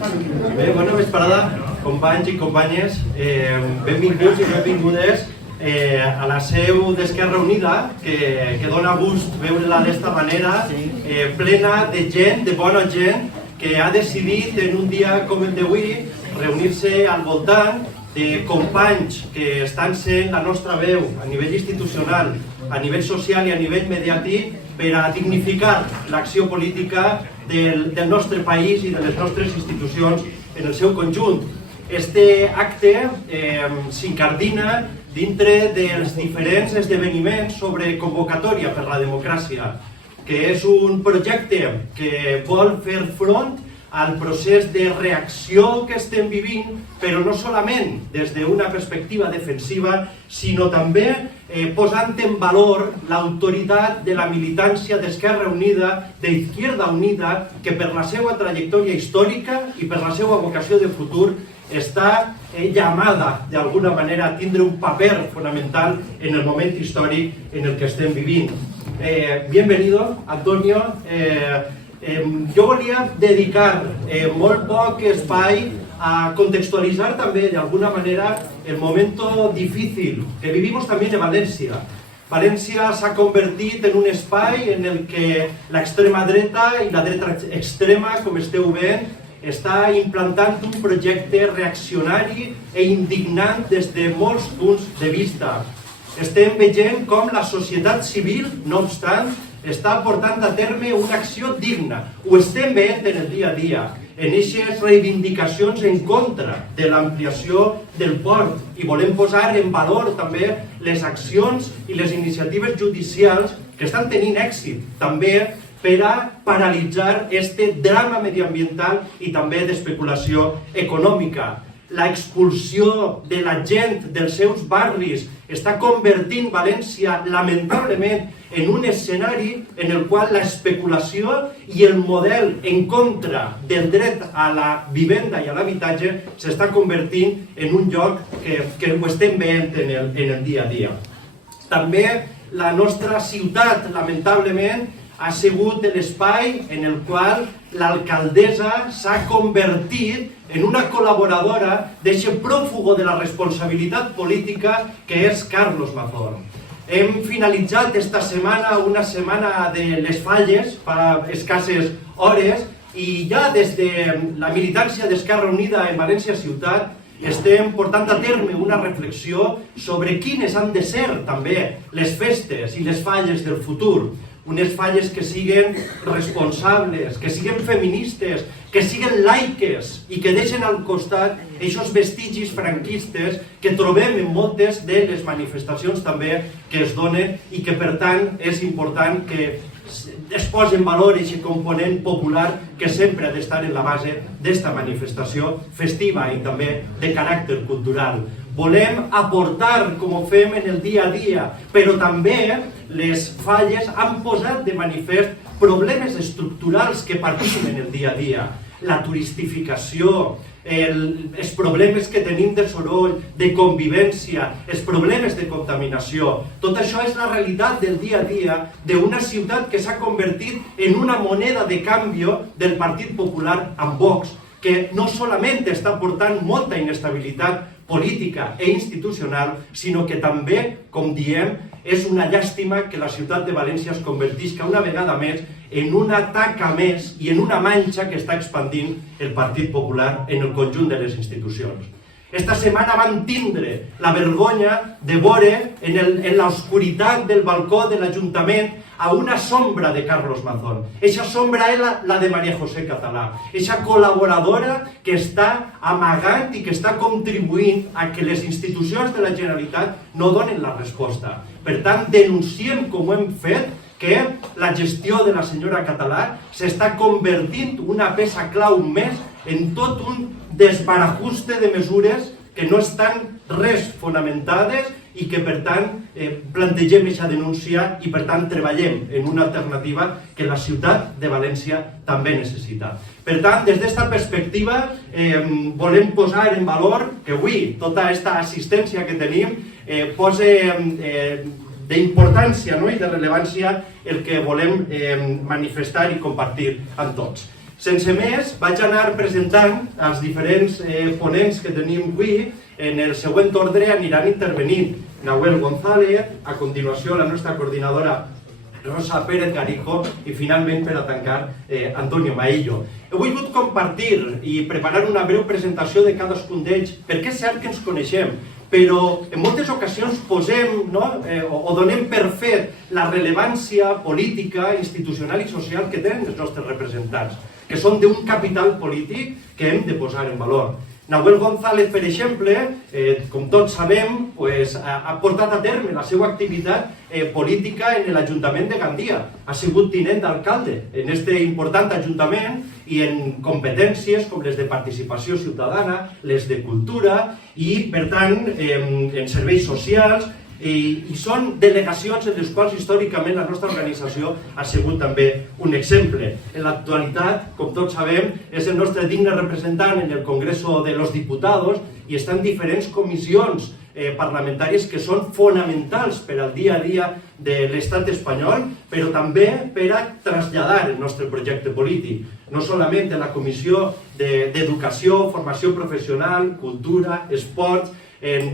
Bé, bona vesprada, companys i companyes. Benvinguts i benvingudes a la seu d'Esquerra Unida, que dona gust veure-la d'esta manera, plena de gent, de bona gent, que ha decidit en un dia com el d'avui reunir-se al voltant de companys que estan sent la nostra veu a nivell institucional, a nivell social i a nivell mediàtic per a dignificar l'acció política del nostre país i de les nostres institucions en el seu conjunt. Este acte s'incardina dintre dels diferents esdeveniments sobre convocatòria per la democràcia, que és un projecte que vol fer front al procés de reacció que estem vivint, però no solament des d'una perspectiva defensiva, sinó també posant en valor l'autoritat de la militància d'Esquerra Unida, d'Izquierda Unida, que per la seva trajectòria històrica i per la seva vocació de futur està llamada d'alguna manera a tindre un paper fonamental en el moment històric en el que estem vivint. Bienvenido, Antonio. Jo volia dedicar molt poc espai a contextualitzar també d'alguna manera el momento difícil que vivimos también en València. València s'ha convertit en un espai en el que l'extrema dreta i la dreta extrema, com esteu veient, està implantant un projecte reaccionari i indignant des de molts punts de vista. Estem veient com la societat civil, no obstant, està portant a terme una acció digna. Ho estem veient en el dia a dia, en aquestes reivindicacions en contra de l'ampliació del port, i volem posar en valor també les accions i les iniciatives judicials que estan tenint èxit, també per a paralitzar este drama mediambiental i també d'especulació econòmica. La expulsió de la gent dels seus barris està convertint València, lamentablement, en un escenari en el qual l'especulació i el model en contra del dret a la vivenda i a l'habitatge s'està convertint en un lloc que ho estem veient en el dia a dia. També la nostra ciutat, lamentablement, ha sigut l'espai en el qual l'alcaldessa s'ha convertit en una col·laboradora d'aquest pròfugo de la responsabilitat política que és Carlos Mazón. Hem finalitzat esta setmana una setmana de les falles, fa escasses hores, i ja des de la militància d'Esquerra Unida en València Ciutat estem portant a terme una reflexió sobre quines han de ser també les festes i les falles del futur. Unes falles que siguen responsables, que siguen feministes, que siguen laiques i que deixen al costat aquests vestigis franquistes que trobem en moltes de les manifestacions també que es donen i que per tant és important que es posi en valor aquest component popular que sempre ha d'estar en la base d'esta manifestació festiva i també de caràcter cultural. Volem aportar, com ho fem en el dia a dia, però també les falles han posat de manifest problemes estructurals que patim en el dia a dia. La turistificació, els problemes que tenim de soroll, de convivència, els problemes de contaminació. Tot això és la realitat del dia a dia d'una ciutat que s'ha convertit en una moneda de canvi del Partit Popular amb Vox, que no solament està portant molta inestabilitat política i institucional, sinó que també, com diem, és una llàstima que la ciutat de València es convertisca una vegada més en una taca més i en una manxa que està expandint el Partit Popular en el conjunt de les institucions. Esta setmana van tindre la vergonya de veure en l'oscuritat del balcó de l'Ajuntament a una sombra de Carlos Mazón. Eixa sombra és la de María José Català, eixa col·laboradora que està amagant i que està contribuint a que les institucions de la Generalitat no donen la resposta. Per tant, denunciem, com ho hem fet, que la gestió de la senyora Català s'està convertint una peça clau més en tot un desbarajuste de mesures que no estan res fonamentades i que, per tant, plantegem aquesta denúncia i, per tant, treballem en una alternativa que la ciutat de València també necessita. Per tant, des d'esta perspectiva, volem posar en valor que avui tota aquesta assistència que tenim posa d'importància i de rellevància el que volem manifestar i compartir amb tots. Sense més, vaig anar presentant els diferents ponents que tenim avui. En el següent ordre aniran intervenint Nahuel González, a continuació la nostra coordinadora Rosa Pérez Garijo i finalment, per a tancar, Antonio Maillo. He volgut compartir i preparar una breu presentació de cadascun d'ells, perquè és cert que ens coneixem, però en moltes ocasions posem o donem per fet la rellevància política, institucional i social que tenen els nostres representants, que són d'un capital polític que hem de posar en valor. Nahuel González, per exemple, com tots sabem, ha portat a terme la seva activitat política en l'Ajuntament de Gandia. Ha sigut tinent d'alcalde en aquest important ajuntament i en competències com les de participació ciutadana, les de cultura i, per tant, en serveis socials, i són delegacions en les quals històricament la nostra organització ha sigut també un exemple. En l'actualitat, com tots sabem, és el nostre digne representant en el Congreso de los Diputados i està en diferents comissions parlamentàries que són fonamentals per al dia a dia de l'estat espanyol, però també per a traslladar el nostre projecte polític, no solament en la Comissió d'Educació, Formació Professional, Cultura, Esports,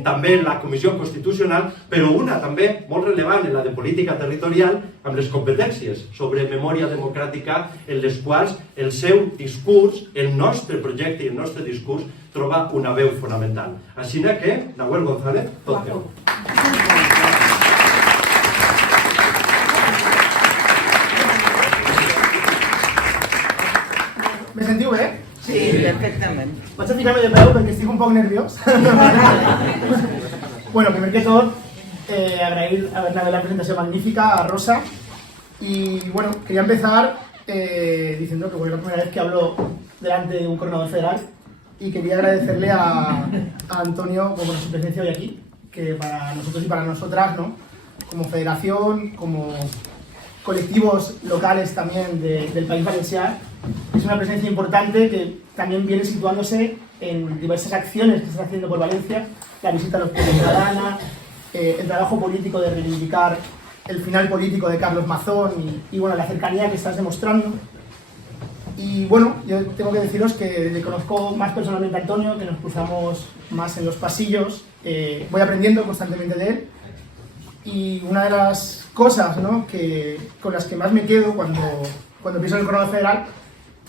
també en la Comissió Constitucional, però una també molt rellevant en la de Política Territorial, amb les competències sobre memòria democràtica, en les quals el seu discurs, el nostre projecte i el nostre discurs troba una veu fonamental. Així que, Nahuel González, tot teu. Me sentiu bé? Sí, perfectament. Vaig a ficar-me de peu perquè estic un poc nerviós. Bueno, primer que tot, agrair haberme la presentación magnífica a Rosa. Y bueno, quería empezar diciendo que es la primera vez que hablo delante de un coordinador federal y quería agradecerle a Antonio por su presencia hoy aquí, que para nosotros y para nosotras, ¿no? Como federación, como colectivos locales también del País Valencià, es una presencia importante que también viene situándose en diversas acciones que se están haciendo por Valencia, la visita a los pueblos de Arana, el trabajo político de reivindicar el final político de Carlos Mazón y bueno, la cercanía que estás demostrando. Y bueno, yo tengo que deciros que le conozco más personalmente a Antonio, que nos cruzamos más en los pasillos, voy aprendiendo constantemente de él. Y una de las cosas, ¿no?, con las que más me quedo cuando pienso en el coordinador federal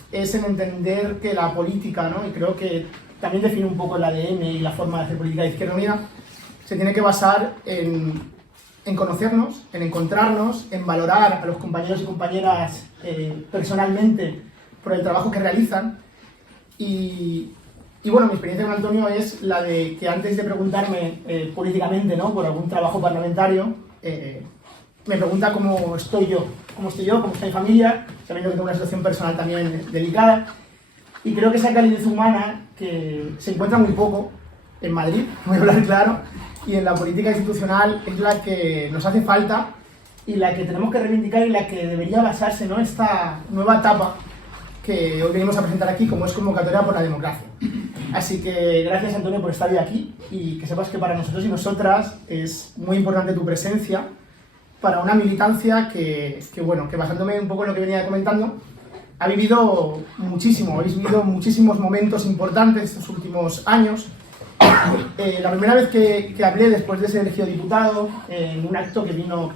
es en entender que la política, ¿no?, y creo que también define un poco el ADN y la forma de hacer política de Izquierda Unida, se tiene que basar en conocernos, en encontrarnos, en valorar a los compañeros y compañeras personalmente por el trabajo que realizan. Y bueno, mi experiencia con Antonio es la de que antes de preguntarme políticamente, ¿no?, por algún trabajo parlamentario, me pregunta cómo estoy yo, cómo está mi familia, sabiendo que tengo una situación personal también delicada. Y creo que esa calidez humana que se encuentra muy poco en Madrid, voy a hablar claro, y en la política institucional es la que nos hace falta y la que tenemos que reivindicar y la que debería basarse, ¿no?, esta nueva etapa que hoy venimos a presentar aquí, como es Convocatoria por la Democracia. Así que gracias, Antonio, por estar hoy aquí y que sepas que para nosotros y nosotras es muy importante tu presencia para una militancia que bueno, que basándome un poco en lo que venía comentando, ha vivido muchísimo, habéis vivido muchísimos momentos importantes estos últimos años. La primera vez que hablé después de ser elegido diputado, en un acto que lo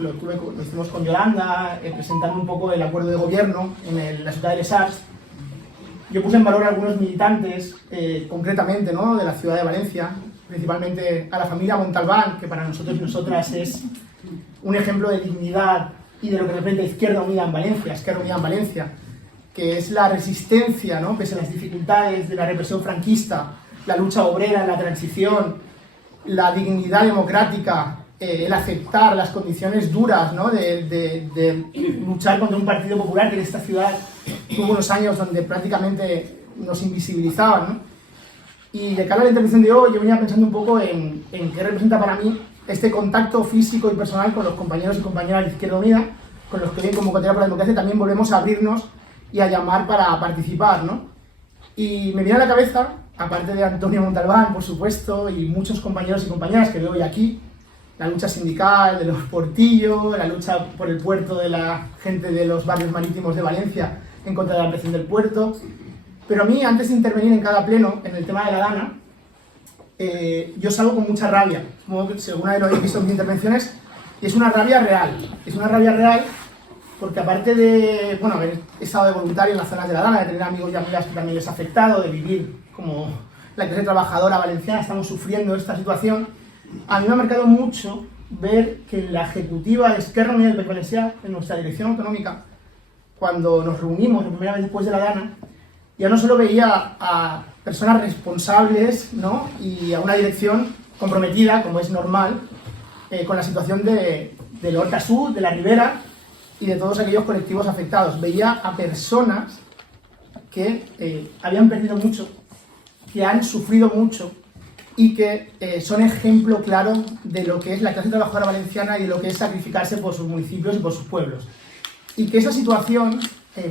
hicimos con Yolanda, presentando un poco el acuerdo de gobierno en la ciudad de Les Arts, yo puse en valor a algunos militantes, concretamente, ¿no?, de la ciudad de Valencia, principalmente a la familia Montalbán, que para nosotros y nosotras es un ejemplo de dignidad y de lo que representa Izquierda Unida en Valencia, Esquerra Unida en Valencia, que es la resistencia, ¿no?, pese a las dificultades de la represión franquista, la lucha obrera en la transición, la dignidad democrática, el aceptar las condiciones duras, ¿no?, de luchar contra un partido popular que en esta ciudad tuvo unos años donde prácticamente nos invisibilizaban, ¿no? Y de cara a la intervención de hoy yo venía pensando un poco en qué representa para mí este contacto físico y personal con los compañeros y compañeras de Izquierda Unida, con los que hoy en Convocatoria por la Democracia también volvemos a abrirnos y a llamar para participar, ¿no? Y me viene a la cabeza, aparte de Antonio Montalbán, por supuesto, y muchos compañeros y compañeras que veo hoy aquí, la lucha sindical de los Portillo, la lucha por el puerto de la gente de los barrios marítimos de Valencia en contra de la ampliación del puerto, Pero a mí, antes de intervenir en cada pleno, en el tema de la Dana, yo salgo con mucha rabia, como según lo habéis visto en mis intervenciones, y es una rabia real. Es una rabia real porque aparte de, bueno, haber estado de voluntario en las zonas de la Dana, de tener amigos y amigas que también les ha afectado, de vivir como la clase trabajadora valenciana, estamos sufriendo esta situación, a mí me ha marcado mucho ver que en la ejecutiva de Esquerra Unida del País Valencià, en nuestra dirección autonómica, cuando nos reunimos la primera vez después de la Dana, ya no solo veía a personas responsables, ¿no?, y a una dirección comprometida, como es normal, con la situación de Horta Sur, de la Ribera y de todos aquellos colectivos afectados. Veía a personas que habían perdido mucho, que han sufrido mucho y que son ejemplo claro de lo que es la clase trabajadora valenciana y de lo que es sacrificarse por sus municipios y por sus pueblos. Y que esa situación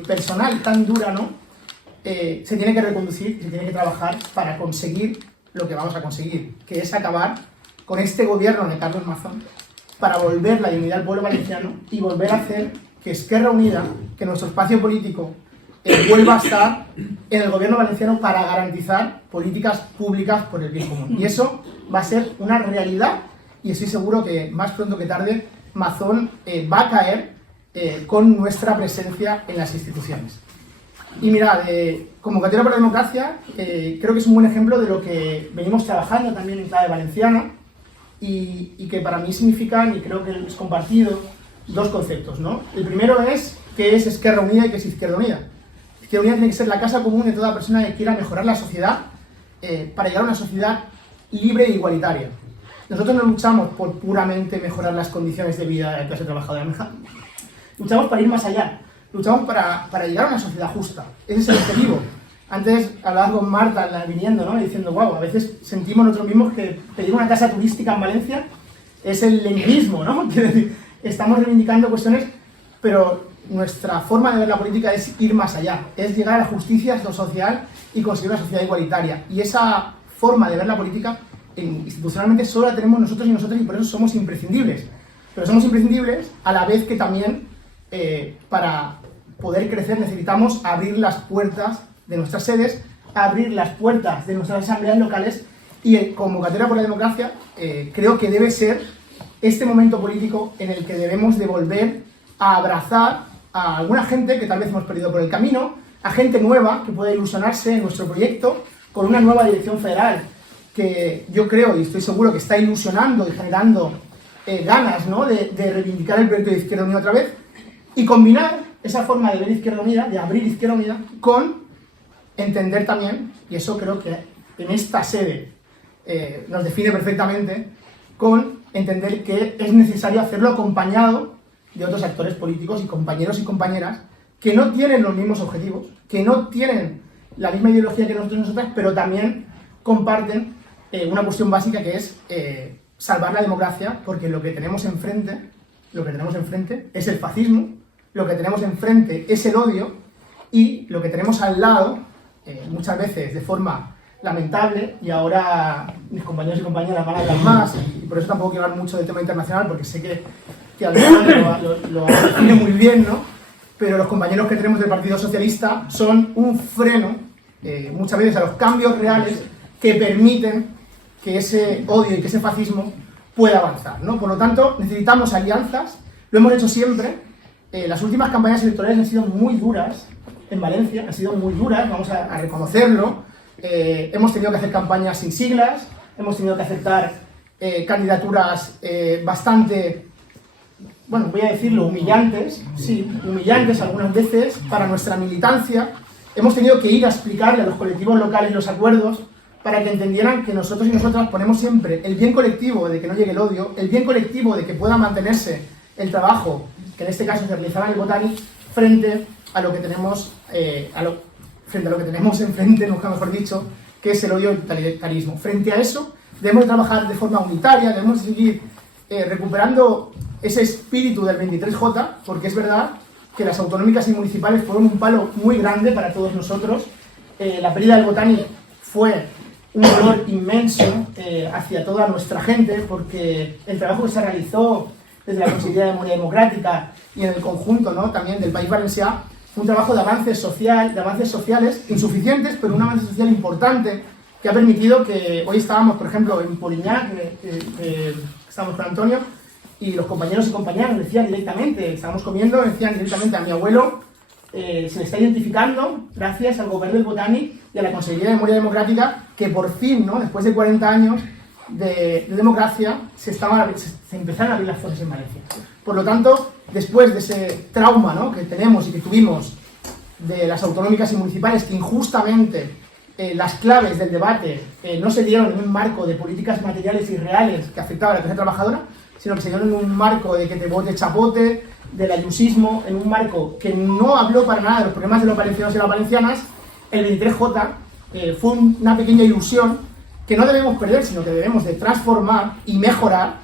personal tan dura, ¿no?, se tiene que reconducir y se tiene que trabajar para conseguir lo que vamos a conseguir, que es acabar con este gobierno de Carlos Mazón, para volver la dignidad al pueblo valenciano y volver a hacer que Esquerra Unida, que nuestro espacio político vuelva a estar en el gobierno valenciano para garantizar políticas públicas por el bien común. Y eso va a ser una realidad y estoy seguro que más pronto que tarde Mazón va a caer con nuestra presencia en las instituciones. Y mirad, Convocatoria por la Democracia creo que es un buen ejemplo de lo que venimos trabajando también en clave valenciana y que para mí significan, y creo que es compartido, dos conceptos, ¿no? El primero es qué es Esquerra Unida y qué es Izquierda Unida. Izquierda Unida tiene que ser la casa común de toda persona que quiera mejorar la sociedad para llegar a una sociedad libre e igualitaria. Nosotros no luchamos por puramente mejorar las condiciones de vida de la clase trabajadora, luchamos para ir más allá. Luchamos para llegar a una sociedad justa. Ese es el objetivo. Antes hablaba con Marta viniendo, ¿no?, diciendo, wow, a veces sentimos nosotros mismos que pedir una casa turística en Valencia es el leninismo, ¿no? Quiero decir, estamos reivindicando cuestiones, pero nuestra forma de ver la política es ir más allá, es llegar a la justicia social y conseguir una sociedad igualitaria. Y esa forma de ver la política institucionalmente solo la tenemos nosotros y nosotras y por eso somos imprescindibles. Pero somos imprescindibles a la vez que también para poder crecer necesitamos abrir las puertas de nuestras sedes, abrir las puertas de nuestras asambleas locales y Convocatoria por la Democracia creo que debe ser este momento político en el que debemos de volver a abrazar a alguna gente que tal vez hemos perdido por el camino, a gente nueva que pueda ilusionarse en nuestro proyecto con una nueva dirección federal que yo creo y estoy seguro que está ilusionando y generando ganas, ¿no?, de reivindicar el proyecto de Izquierda Unida otra vez y combinar esa forma de ver Izquierda Unida, de abrir Izquierda Unida, con entender también, y eso creo que en esta sede nos define perfectamente, con entender que es necesario hacerlo acompañado de otros actores políticos y compañeros y compañeras que no tienen los mismos objetivos, que no tienen la misma ideología que nosotros y nosotras, pero también comparten una cuestión básica que es salvar la democracia, porque lo que tenemos enfrente es el fascismo, lo que tenemos enfrente es el odio y lo que tenemos al lado, muchas veces de forma lamentable, y ahora mis compañeros y compañeras van a hablar más, y por eso tampoco quiero hablar mucho del tema internacional, porque sé que Alberto lo define muy bien, ¿no? Pero los compañeros que tenemos del Partido Socialista son un freno, muchas veces, a los cambios reales que permiten que ese odio y que ese fascismo pueda avanzar, ¿no? Por lo tanto, necesitamos alianzas, lo hemos hecho siempre. Las últimas campañas electorales han sido muy duras en Valencia, han sido muy duras, vamos a reconocerlo. Hemos tenido que hacer campañas sin siglas, hemos tenido que aceptar candidaturas bastante, bueno, voy a decirlo, humillantes, sí, humillantes algunas veces para nuestra militancia. Hemos tenido que ir a explicarle a los colectivos locales los acuerdos para que entendieran que nosotros y nosotras ponemos siempre el bien colectivo de que no llegue el odio, el bien colectivo de que pueda mantenerse el trabajo, que en este caso se realizaba en el Botani, frente a lo que tenemos enfrente, nunca mejor dicho, que es el odio y el totalitarismo. Frente a eso, debemos trabajar de forma unitaria, debemos seguir recuperando ese espíritu del 23J, porque es verdad que las autonómicas y municipales fueron un palo muy grande para todos nosotros. La pérdida del Botani fue un dolor inmenso hacia toda nuestra gente, porque el trabajo que se realizó desde la Consejería de Memoria Democrática y en el conjunto, ¿no?, también del País Valencià fue un trabajo de avances sociales insuficientes, pero un avance social importante que ha permitido que hoy estábamos, por ejemplo, en Poliñá, que estábamos con Antonio, y los compañeros y compañeras decían directamente, estábamos comiendo, decían directamente a mi abuelo, se le está identificando gracias al Gobierno del Botànic y a la Consejería de Memoria Democrática, que por fin, ¿no?, después de 40 años de democracia, se empezaron a abrir las fuentes en Valencia. Por lo tanto, después de ese trauma, ¿no?, que tenemos y que tuvimos de las autonómicas y municipales, que injustamente las claves del debate no se dieron en un marco de políticas materiales y reales que afectaban a la clase trabajadora, sino que se dieron en un marco de que te vote chapote, del ayusismo, en un marco que no habló para nada de los problemas de los valencianos y las valencianas. El 23J fue una pequeña ilusión que no debemos perder, sino que debemos de transformar y mejorar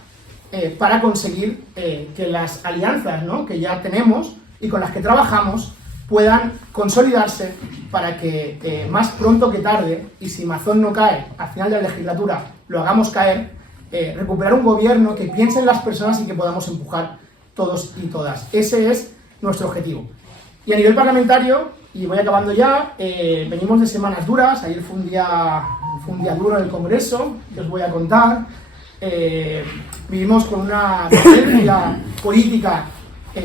para conseguir que las alianzas, ¿no?, que ya tenemos y con las que trabajamos puedan consolidarse para que más pronto que tarde, y si Mazón no cae al final de la legislatura, lo hagamos caer, recuperar un gobierno que piense en las personas y que podamos empujar todos y todas. Ese es nuestro objetivo. Y a nivel parlamentario, y voy acabando ya, venimos de semanas duras. Ayer fue un día duro en el Congreso, que os voy a contar. Vivimos con una violencia política,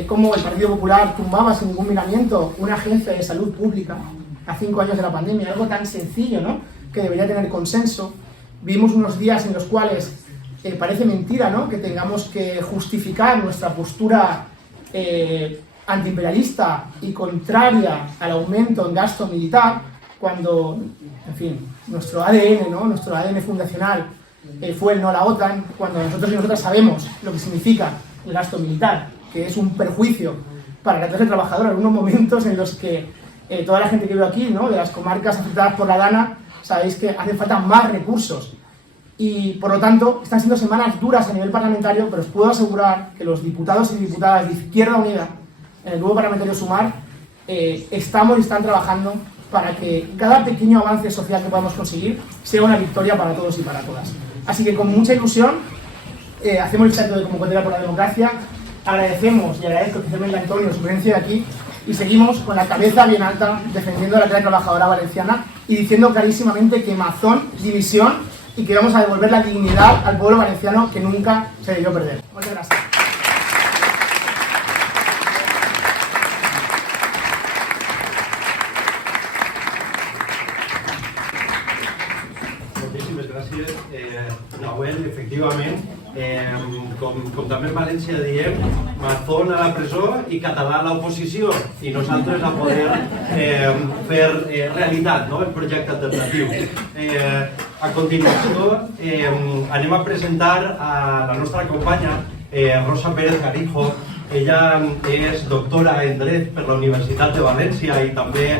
como el Partido Popular tumbaba sin ningún miramiento una agencia de salud pública a 5 años de la pandemia, algo tan sencillo, ¿no?, que debería tener consenso. Vivimos unos días en los cuales parece mentira, ¿no?, que tengamos que justificar nuestra postura antiimperialista y contraria al aumento en gasto militar, cuando, en fin, nuestro ADN, ¿no?, nuestro ADN fundacional fue el no a la OTAN, cuando nosotros y nosotras sabemos lo que significa el gasto militar, que es un perjuicio para la clase trabajadora en unos momentos en los que toda la gente que veo aquí, ¿no?, de las comarcas afectadas por la Dana, sabéis que hacen falta más recursos. Y, por lo tanto, están siendo semanas duras a nivel parlamentario, pero os puedo asegurar que los diputados y diputadas de Izquierda Unida, en el grupo parlamentario Sumar, están trabajando para que cada pequeño avance social que podamos conseguir sea una victoria para todos y para todas. Así que, con mucha ilusión, hacemos el salto de convocatoria por la democracia, agradecemos y agradezco especialmente a Antonio su presencia de aquí, y seguimos con la cabeza bien alta defendiendo a la clase trabajadora valenciana y diciendo clarísimamente que Mazón, división, y que vamos a devolver la dignidad al pueblo valenciano que nunca se debió perder. Muchas gracias. Moltíssimes gràcies, Nahuel. Efectivament, com també en València diem, Mazón a la presó i català a l'oposició, i nosaltres a poder fer realitat, no?, el projecte alternatiu. A continuació anem a presentar a la nostra companya Rosa Pérez Garijo. Ella és doctora en Dret per la Universitat de València i també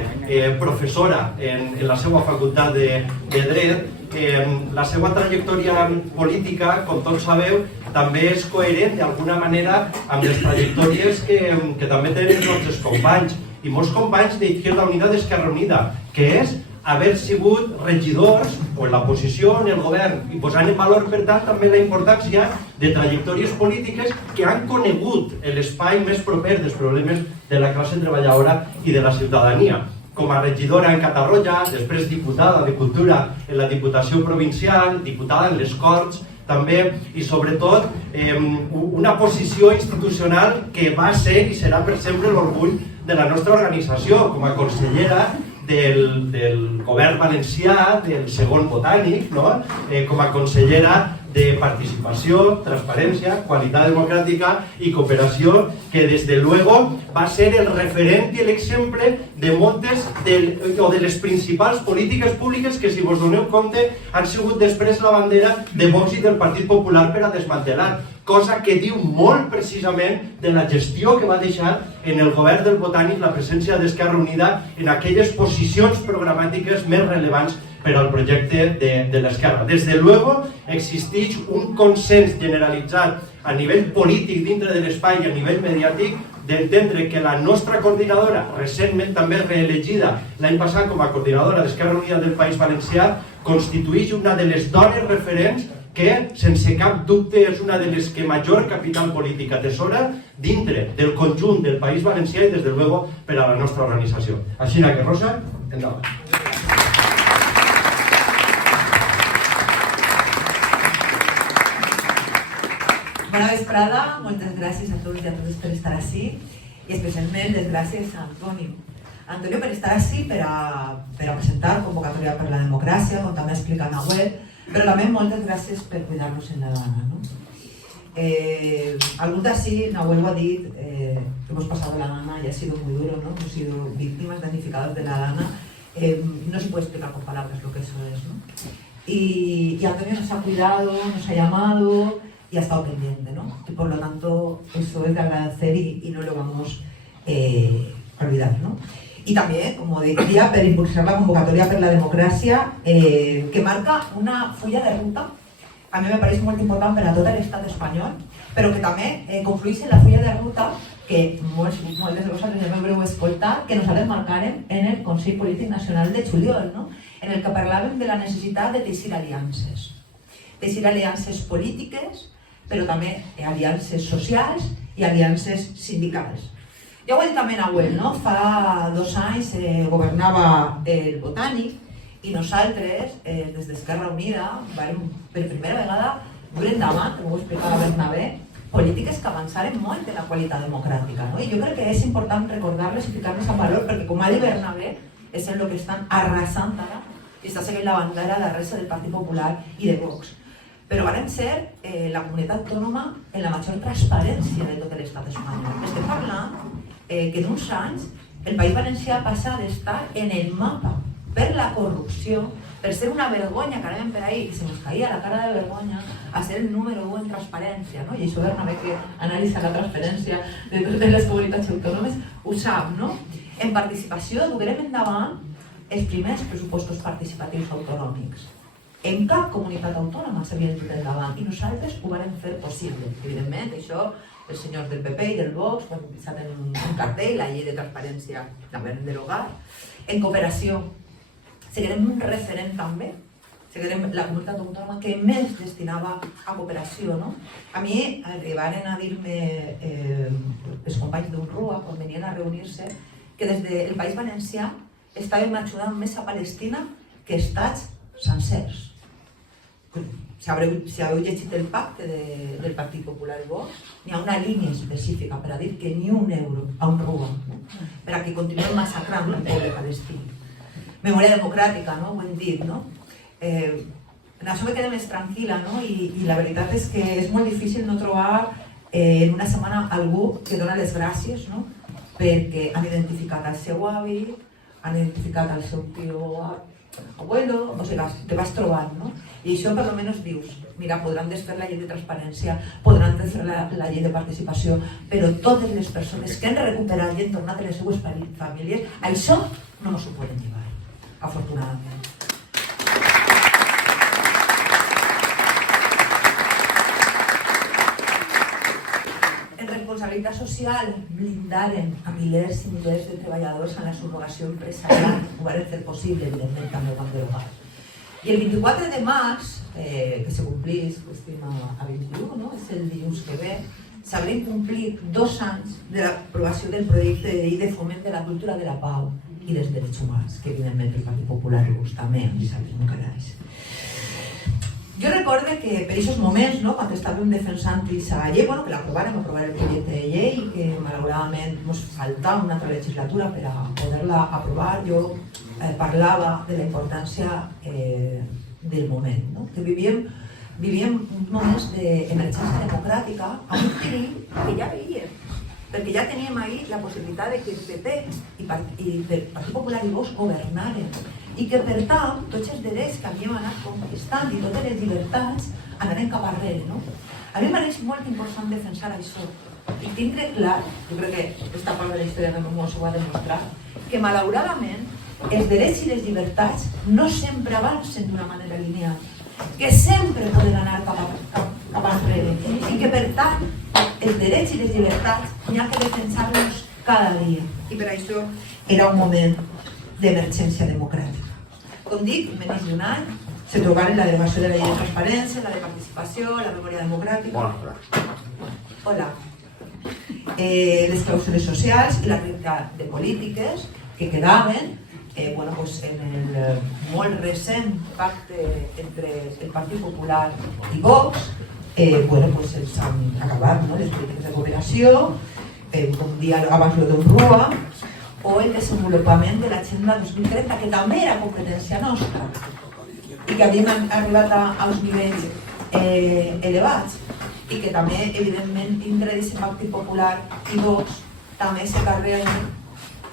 professora en la seva facultat de Dret. La seva trajectòria política, com tots sabeu, també és coherent d'alguna manera amb les trajectòries que també tenen els nostres companys i molts companys d'Izquierda Unida d'Esquerra Unida, que és haver sigut regidors o en l'oposició o en el govern, i posant en valor, per tant, també la importància de trajectòries polítiques que han conegut l'espai més proper dels problemes de la classe treballadora i de la ciutadania. Com a regidora en Catarroja, després diputada de Cultura en la Diputació Provincial, diputada en les Corts, també, i sobretot una posició institucional que va ser i serà per sempre l'orgull de la nostra organització, com a consellera del govern valencià, del segon botànic, no?, com a consellera de participació, transparència, qualitat democràtica i cooperació, que des de luego va ser el referent i l'exemple de moltes o de les principals polítiques públiques que, si vos doneu compte, han sigut després la bandera de Vox i del Partit Popular per a desmantelar, cosa que diu molt precisament de la gestió que va deixar en el govern del Botànic la presència d'Esquerra Unida en aquelles posicions programàtiques més rellevants per al projecte de l'esquerra. Des de luego existeix un consens generalitzat a nivell polític dintre de l'espai i a nivell mediàtic d'entendre que la nostra coordinadora, recentment també reelegida l'any passat com a coordinadora d'Esquerra Unida del País Valencià, constitueix una de les dones referents que sense cap dubte és una de les que major capital política atesora dintre del conjunt del País Valencià i des de luego per a la nostra organització. Així que Rosa, endavant. Bona vesprada, moltes gràcies a tots i a totes per estar ací i especialment les gràcies a Antonio. Antonio per estar ací per a presentar Convocatòria per la Democràcia, com també explica Nahuel, però també moltes gràcies per cuidar-nos en la dana. Algunos de así, Nahuel lo ha dicho, hemos pasado la dana y ha sido muy duro, ¿no? Hemos sido víctimas damnificadas de la dana. No se puede explicar con palabras lo que eso es, ¿no? Y Antonio nos ha cuidado, nos ha llamado y ha estado pendiente, ¿no? Y por lo tanto, eso es de agradecer y no lo vamos a olvidar, ¿no? Y también, como decía, per impulsar la Convocatòria per la Democràcia, que marca una fulla de ruta, a mi me pareix molt important per a tot l'estat espanyol, però que també conflueix en la fulla de ruta que moltes de vosaltres ja m'haureu escoltat, que nosaltres marcarem en el Consell Polític Nacional de juliol, no? En el que parlàvem de la necessitat de teixir aliances. Teixir aliances polítiques, però també aliances socials i aliances sindicals. Ja ho he dit també Nahuel, no? Fa 2 anys governava el Botànic i nosaltres, des d'Esquerra Unida, vam per primera vegada dur endavant, com ho explicava Bernabé, polítiques que avançaren molt en la qualitat democràtica. I jo crec que és important recordar-les i ficar-les en valor perquè, com ha dit Bernabé, és el que estan arrasant ara i està seguint la bandera de la resta del Partit Popular i de Vox. Però van ser la comunitat autònoma en la major transparència de tot l'estat espanyol. Estem parlant que d'uns anys el País Valencià passa d'estar en el mapa per la corrupció, per ser una vergonya que anàvem per ahí i se nos caía la cara de vergonya, a ser el número 1 en transparència. I això Bernabé, que analitza la transparència de totes les comunitats autònomes, ho sap. En participació duguem endavant els primers pressupostos participatius autonòmics. En cap comunitat autònoma s'havien dut endavant i nosaltres ho vam fer possible. Evidentment, això els senyors del PP i del Vox ho han posat en un cartell, la llei de transparència també en derogar. En cooperació, seguirem un referent també, seguirem la comunitat autònoma que més destinava a cooperació. A mi arribaren a dir-me els companys d'UNRWA, quan venien a reunir-se, que des del País Valencià estàvem ajudant més a Palestina que estats sencers. Si heu llegit el pacte del Partit Popular i Vox, n'hi ha una línia específica per a dir que ni un euro a UNRWA, per a que continuem massacrant el poble palestí. Memòria democràtica, ho hem dit. En això me quedé més tranquil·la i la veritat és que és molt difícil no trobar en una setmana algú que dona les gràcies perquè han identificat el seu avi, han identificat el seu tio abuelo, o sigui, te vas trobant, i això per almenys dius, mira, podran desfer la llei de transparència, podran desfer la llei de participació, però totes les persones que han recuperat i han tornat a les seues famílies, això no ens ho poden llevar, afortunadament. En responsabilitat social blindaren a milers i milers de treballadors en la subrogació empresarial, ho van fer possible, evidentment, també ho van derogar. I el 24 de març, que se complís a 21, és el dilluns que ve, s'haurien complit 2 anys de l'aprovació del projecte de llei de foment de la cultura de la pau i dels drets humans, que evidentment el Partit Popular també ens sabem un caraix. Jo recorde que per aquests moments, quan estàvem defensant aquesta llei, que l'aprovarem, aprovar el projecte de llei, i que malauradament ens faltava una altra legislatura per a poder-la aprovar, jo parlava de la importància del moment, que vivíem uns moments d'emergència democràtica amb un perill que ja veiem, perquè ja teníem ahir la possibilitat que el PP i el Partit Popular i Vox governaren i que, per tant, tots els drets que havíem anat conquistant i totes les llibertats anaren cap arrere. A mi m'pareix molt important defensar això i tindre clar, jo crec que aquesta part de la història també m'ho ha demostrat, que malauradament els drets i les llibertats no sempre avancen d'una manera lineal, que sempre poden anar cap arrere i que, per tant, els drets i les llibertats n'hi ha que defensar-los cada dia. I per això era un moment d'emergència democràtica. Com dic, menys d'un any, se trobaren la derogació de la llei de transparència, la de participació, la memòria democràtica... Hola. Les clàusules socials i la resta de polítiques que quedaven en el molt recent pacte entre el Partit Popular i Vox. Els han acabat les polítiques de cooperació, com dia abans lo d'Unrua, o el desenvolupament de l'Agenda 2030, que també era competència nostra i que havíem arribat als nivells elevats i que també, evidentment, dintre d'aquest Partit Popular i Vox també s'encarreguen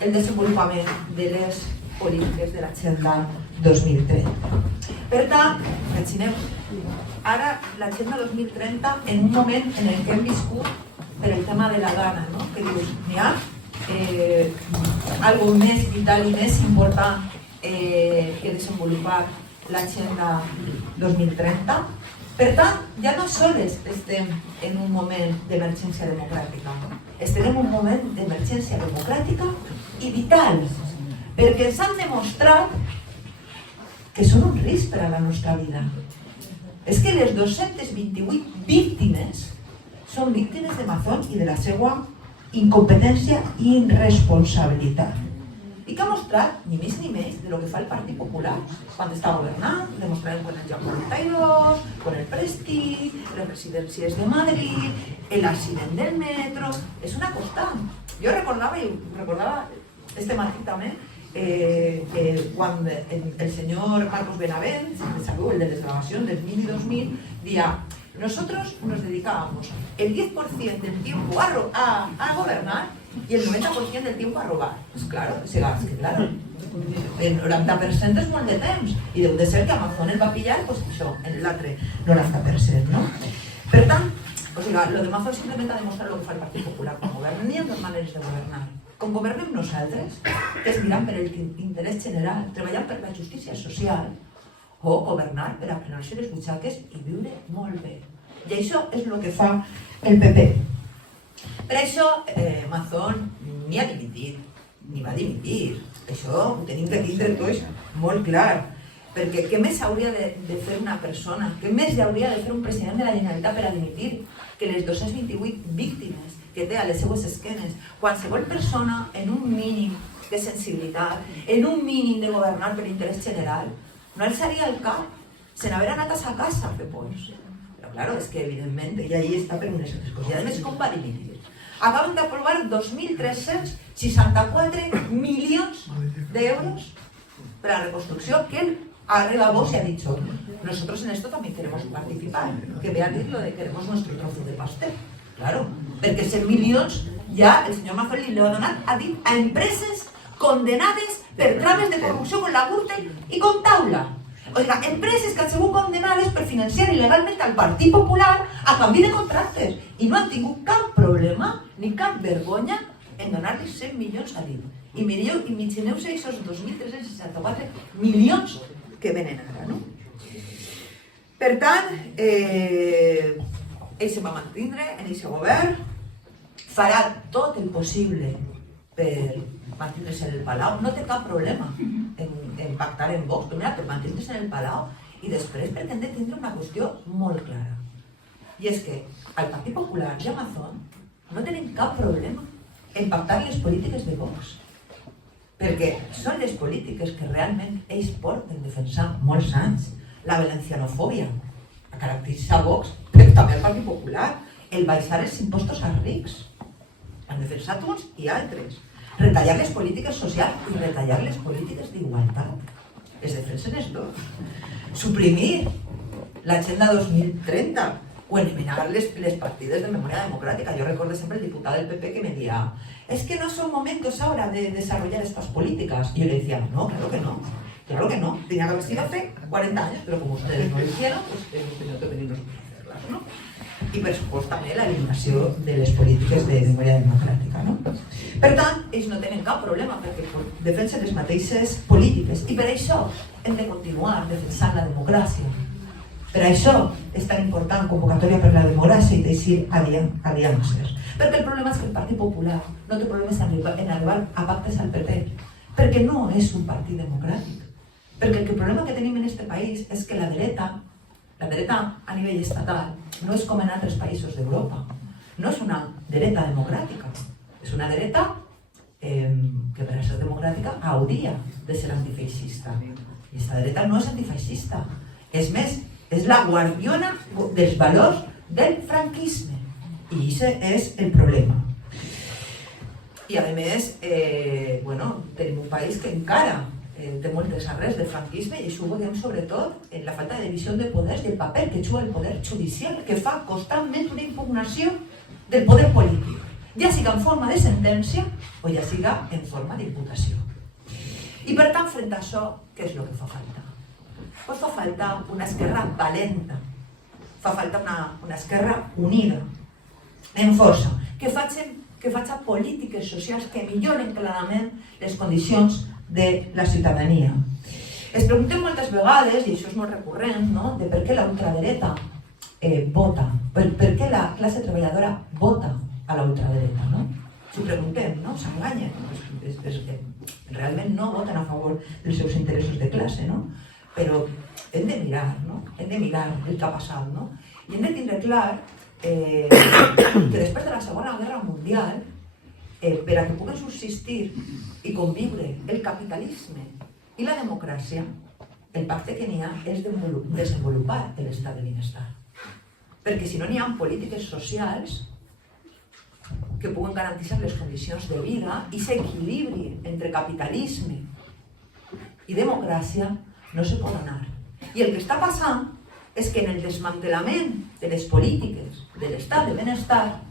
el desenvolupament de les polítiques de l'Agenda 2030. Per tant, imagineu, ara l'Agenda 2030 en un moment en el que hem viscut per el tema de la gana, no? Que dius, n'hi ha algo més vital i més important que desenvolupar l'Agenda 2030. Per tant, ja no sols estem en un moment d'emergència democràtica, estem en un moment d'emergència democràtica i vital, perquè ens han demostrat que són un risc per a la nostra vida. És que les 228 víctimes són víctimes de Mazón i de la seva incompetència i irresponsabilitat. I que ha mostrat ni més ni menys de lo que fa el Partit Popular quan està governant, demostrant con el Joan 42, con el Prestige, les residències de Madrid, l'accident del metro, és una constant. Jo recordava este matí també, quan el senyor Marcos Benavent, el de les gravacions del 1000 i 2000, dia, nosotros nos dedicábamos el 10% del tiempo a gobernar y el 90% del tiempo a robar. Pues claro, el 90% és molt de temps i deu de ser que Amazon el va pillar, pues això, en l'altre 90%, no? Per tant, lo de Amazon simplement ha demostrat el que fa el Partit Popular quan governa. N'hi ha dues maneres de governar. Com governem nosaltres, que és mirant per l'interès general, treballant per la justícia social, o governar per aprenar-se les butxaques i viure molt bé. I això és el que fa el PP. Per això, Mazón ni ha dimitit, ni va dimitir. Això ho tenim de tindre tots molt clar. Perquè què més hauria de fer una persona, què més hauria de fer un president de la Generalitat per a dimitir que les 228 víctimes que té a les seues esquenes? Qualsevol persona en un mínim de sensibilitat, en un mínim de governar per l'interès general, no alçaria el cap, se n'haver anat a sa casa a fer pons. Però claro, és que evidentment ella ahí està per unes altres coses. I a més, com va dimitir? Acaben d'aprovar 2.364 milions d'euros per a la reconstrucció que él arriba a Vox y ha dicho, nosotros en esto también queremos participar, que vean lo de queremos nuestro trozo de pastel. Claro, perquè 100 milions ja el senyor Mazón li ha donat, ha dit, a empreses condenades per trames de corrupció con la Gürtel i con Taula. Oiga, empreses que han sigut condenades per financiar il·legalment al Partit Popular a canvi de contractes i no han tingut cap problema ni cap vergonya en donar-li 100 milions a dit. I imagineu-se aquests 2.364 milions que venen ara, no? Per tant, ell se va mantindre en aquest govern, farà tot el possible per mantindre's en el Palau, no té cap problema en pactar en Vox, primera per mantindre's en el Palau i després perquè hem de tindre una qüestió molt clara. I és que al Partit Popular i a Mazón no tenen cap problema en pactar les polítiques de Vox, perquè són les polítiques que realment ells porten defensant molts anys, la valencianofòbia, la caracteritza Vox, però també el Partit Popular, el baixar els impostos als rics, han defensat uns i altres, retallar les polítiques socials i retallar les polítiques d'igualtat. Es defensen els dos. Suprimir l'Agenda 2030 o eliminar les partides de memòria democràtica. Jo recordo sempre el diputat del PP que me deia es que no son momentos ahora de desarrollar estas políticas. Y yo le decía, no, claro que no. Claro que no. Tenía que haber sido hace 40 años, pero como ustedes no lo hicieron, pues hemos tenido que venir nosotros a hacerlas, ¿no? I per supost també l'eliminació de les polítiques de memòria democràtica, no? Per tant, ells no tenen cap problema perquè defensen les mateixes polítiques i per això hem de continuar defensant la democràcia. Per això és tan important convocatòria per la democràcia i teixir aliances. Perquè el problema és que el Partit Popular no té problemes en arribar a pactes al PP, perquè no és un partit democràtic. Perquè el problema que tenim en aquest país és que la dreta a nivell estatal no és com en altres països d'Europa. No és una dreta democràtica, és una dreta que per a ser democràtica hauria de ser antifeixista. I aquesta dreta no és antifeixista. És més, és la guardiona dels valors del franquisme. I aquest és el problema. I a més, tenim un país que encara té moltes arrels del franquisme i això ho veiem sobretot en la falta de divisió de poders i el paper que juga el poder judicial, que fa constantment una impugnació del poder polític, ja siga en forma de sentència o ja siga en forma d'imputació. I per tant, frente a això, què és el que fa falta? Pues fa falta una esquerra valenta, fa falta una esquerra unida, en força, que faci polítiques socials que milloren clarament les condicions de la ciutadania. Es preguntem moltes vegades, i això és molt recurrent, no? De per què la ultradreta vota, per què la classe treballadora vota a la ultradreta, no? Si ho preguntem, no? S'enganyen. Realment no voten a favor dels seus interessos de classe, no? Però hem de mirar, no? Hem de mirar el que ha passat, no? I hem de tindre clar que després de la Segona Guerra Mundial, per a que puguen subsistir i conviure el capitalisme i la democràcia, el pacte que n'hi ha és desenvolupar l'estat de benestar. Perquè si no n'hi ha polítiques socials que puguen garantir les condicions de vida i s'equilibri entre capitalisme i democràcia, no se pot anar. I el que està passant és que en el desmantelament de les polítiques de l'estat de benestar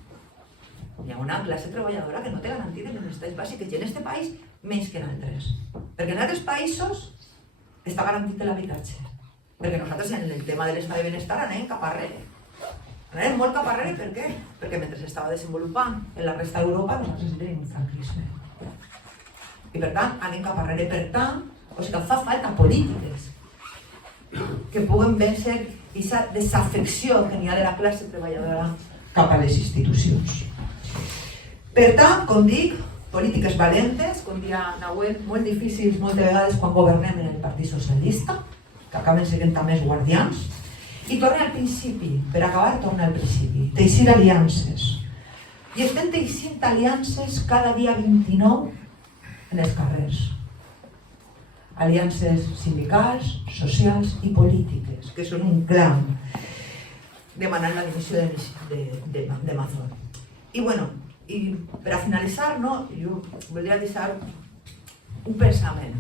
hi ha una classe treballadora que no té garantides les necessitats bàsiques i en aquest país menys que en altres. Perquè en altres països està garantit l'habitatge. Perquè nosaltres en el tema de l'estat de benestar anem cap arrere. Anem molt cap arrere, per què? Perquè mentre s'estava desenvolupant en la resta d'Europa nosaltres tenim un franquisme. I per tant anem cap arrere. Per tant, que fa falta polítiques que puguen vèncer aquesta desafecció que n'hi ha de la classe treballadora cap a les institucions. Per tant, com dic, polítiques valentes, com dia Nahuel, molt difícils moltes vegades quan governem en el Partit Socialista, que acaben sent també els guardians, i torna al principi, per acabar torna al principi, teixir aliances. I estem teixint aliances cada dia 29 en els carrers. Aliances sindicals, socials i polítiques, que són un clam, demanant la dimissió de Mazón. I bueno, i per a finalitzar, jo volia deixar un pensament,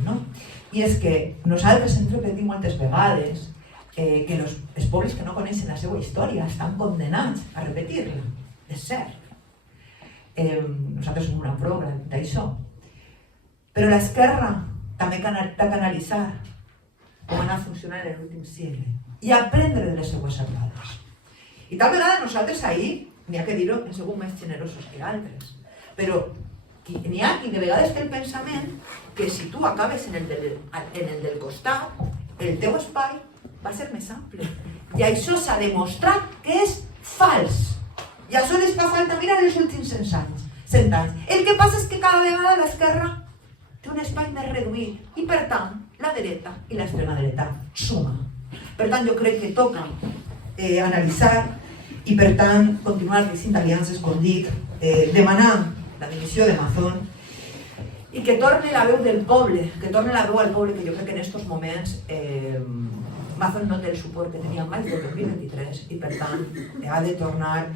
i és que nosaltres hem repetit moltes vegades que els pobles que no coneixen la seva història estan condenats a repetir-la, és cert. Nosaltres som una prova d'això. Però l'esquerra també ha d'analitzar com ha anat funcionant en l'últim segle i aprendre de les seues errades. I tal vegada nosaltres ahir n'hi ha que dir-ho, hem sigut més generosos que altres. Però n'hi ha qui de vegades té el pensament que si tu acabes en el del costat, el teu espai va ser més ampli. I això s'ha demostrat que és fals. I això les fa falta mirar els últims 100 anys. El que passa és que cada vegada l'esquerra té un espai més reduït i per tant la dreta i l'extrema dreta suma. Per tant jo crec que toca analitzar i per tant continuar teixint aliances, com dic, demanant la dimissió de Mazón i que torni la veu del poble, que torni la veu al poble, que jo crec que en aquests moments Mazón no té el suport que tenia mai del 2023 i per tant ha de tornar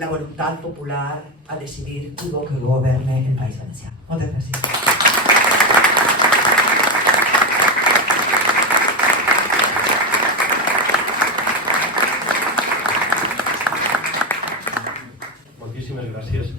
la voluntat popular a decidir qui vol que governe el País Valencià. Moltes gràcies. Gràcies,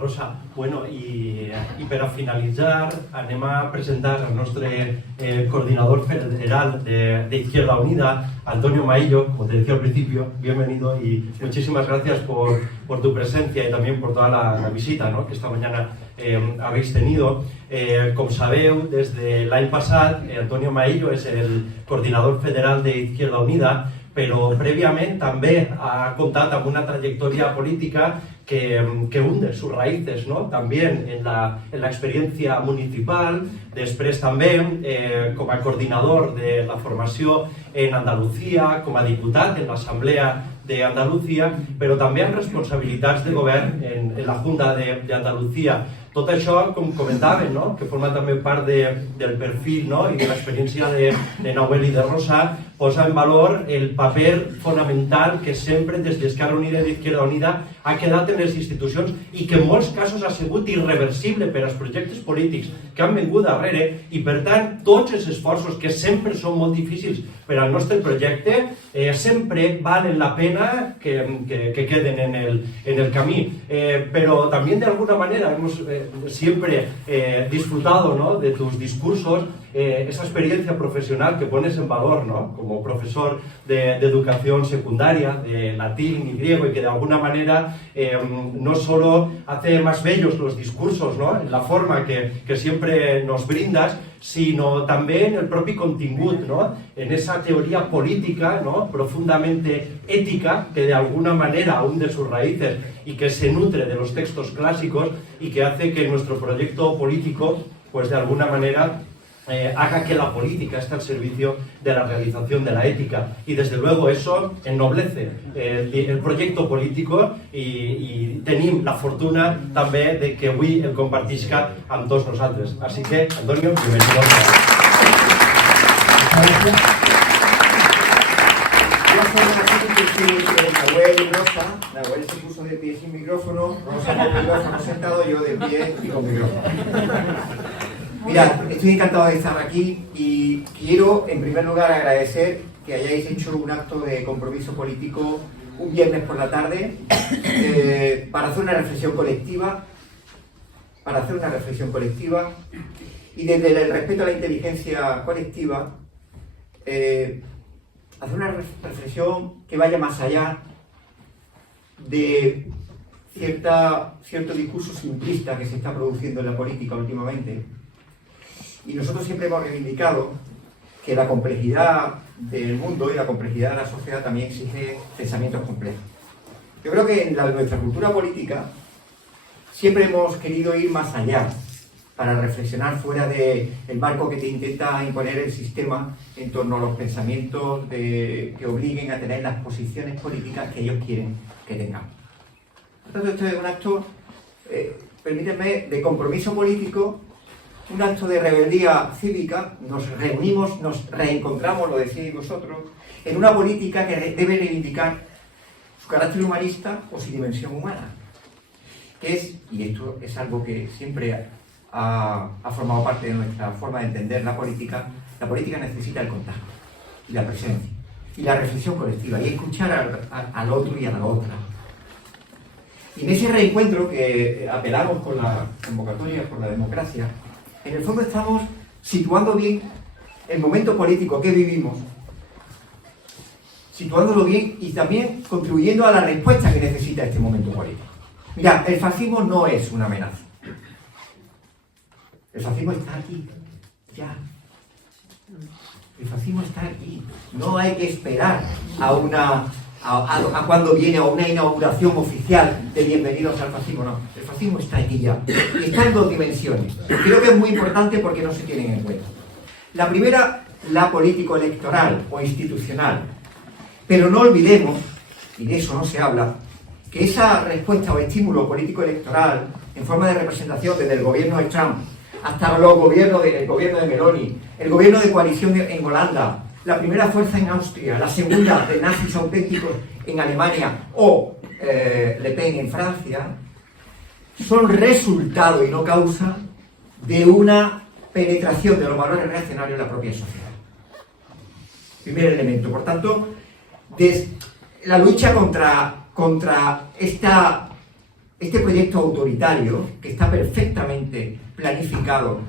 Rosa. Bueno, i per a finalitzar anem a presentar al nostre coordinador federal de Izquierda Unida, Antonio Maillo. Como te decía al principio, bienvenido y muchísimas gracias por tu presencia y también por toda la visita, ¿no?, que esta mañana habéis tenido. Com sabeu, des de l'any passat, Antonio Maillo és el coordinador federal de Izquierda Unida, però prèviament també ha comptat amb una trajectòria política que hunde sus raíces, no? También en la experiencia municipal, després també com a coordinador de la formació en Andalucía, com a diputat en l'Assemblea d'Andalucía, però també amb responsabilitats de govern en la Junta d'Andalucía. Tot això, com comentaven, no? Que forma també part del perfil, no? I de l'experiència de Nahuel i de Rosa, posa en valor el paper fonamental que sempre des d'Esquerra Unida i d'Izquierda Unida ha quedat en les institucions i que en molts casos ha sigut irreversible per als projectes polítics que han vingut darrere i, per tant, tots els esforços que sempre són molt difícils per al nostre projecte sempre valen la pena que queden en el camí. Pero también de alguna manera hemos siempre disfrutado, ¿no? De tus discursos, esa experiencia profesional que pones en valor, ¿no? Como profesor de educación secundaria, de latín y griego, y que de alguna manera no solo hace más bellos los discursos, ¿no? En la forma que siempre nos brindas, sino també en el propi contingut, no? En esa teoría política, ¿no? Profundamente ética, que de alguna manera hunde sus raíces y que se nutre de los textos clásicos y que hace que nuestro proyecto político, pues de alguna manera, haga que la política esté al servicio de la realización de la ética, y desde luego eso ennoblece el proyecto político i tenim la fortuna també de que avui el compartisca amb tots nosaltres. Així que, Antonio, bienvenido. Nahuel y Rosa, Nahuel se puso de pie sin micrófono, Rosa con micrófono sentado, yo de pie y con micrófono. Mirad, estoy encantado de estar aquí y quiero en primer lugar agradecer que hayáis hecho un acto de compromiso político un viernes por la tarde para hacer una reflexión colectiva, y desde el respeto a la inteligencia colectiva hacer una reflexión que vaya más allá de cierto discurso simplista que se está produciendo en la política últimamente. Y nosotros siempre hemos reivindicado que la complejidad del mundo y la complejidad de la sociedad también exige pensamientos complejos. Yo creo que en nuestra cultura política siempre hemos querido ir más allá para reflexionar fuera del marco que te intenta imponer el sistema en torno a los pensamientos que obliguen a tener las posiciones políticas que ellos quieren que tengamos. Por tanto, esto es un acto, permítanme, de compromiso político, un acto de rebeldía cívica. Nos reunimos, nos reencontramos, lo decís vosotros, en una política que debe reivindicar su carácter humanista o su dimensión humana, que es, y esto es algo que siempre ha formado parte de nuestra forma de entender la política necesita el contacto y la presencia y la reflexión colectiva y escuchar al otro y a la otra. Y en ese reencuentro que apelamos con la convocatoria por la democracia, en el fondo estamos situando bien el momento político que vivimos, situándolo bien y también contribuyendo a la respuesta que necesita este momento político. Mira, el fascismo no es una amenaza. El fascismo está aquí, ya. El fascismo está aquí. No hay que esperar a cuando viene a una inauguración oficial de bienvenidos al fascismo, no. El fascismo está aquí ya. Y está en dos dimensiones. Creo que es muy importante porque no se tienen en cuenta. La primera, la político-electoral o institucional. Pero no olvidemos, y de eso no se habla, que esa respuesta o estímulo político-electoral en forma de representación desde el gobierno de Trump hasta los gobiernos el gobierno de Meloni, el gobierno de coalición en Holanda, la primera fuerza en Austria, la segunda de nazis auténticos en Alemania o Le Pen en Francia, son resultado y no causa de una penetración de los valores reaccionarios en la propia sociedad. Primer elemento. Por tanto, la lucha contra este proyecto autoritario, que está perfectamente planificado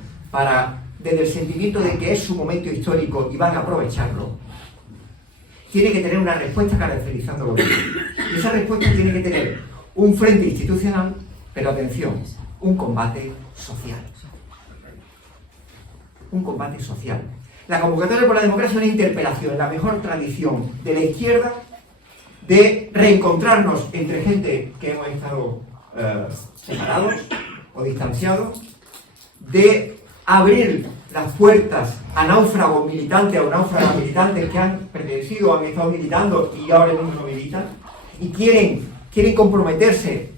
desde el sentimiento de que es su momento histórico y van a aprovecharlo, tiene que tener una respuesta caracterizándolo bien. Y esa respuesta tiene que tener un frente institucional, pero atención, un combate social. Un combate social. La convocatoria por la democracia es una interpelación en la mejor tradición de la izquierda de reencontrarnos entre gente que hemos estado separados o distanciados, de abrir las puertas a náufragos militantes o náufragas militantes que han pertenecido, han estado militando y ahora mismo no militan, y quieren comprometerse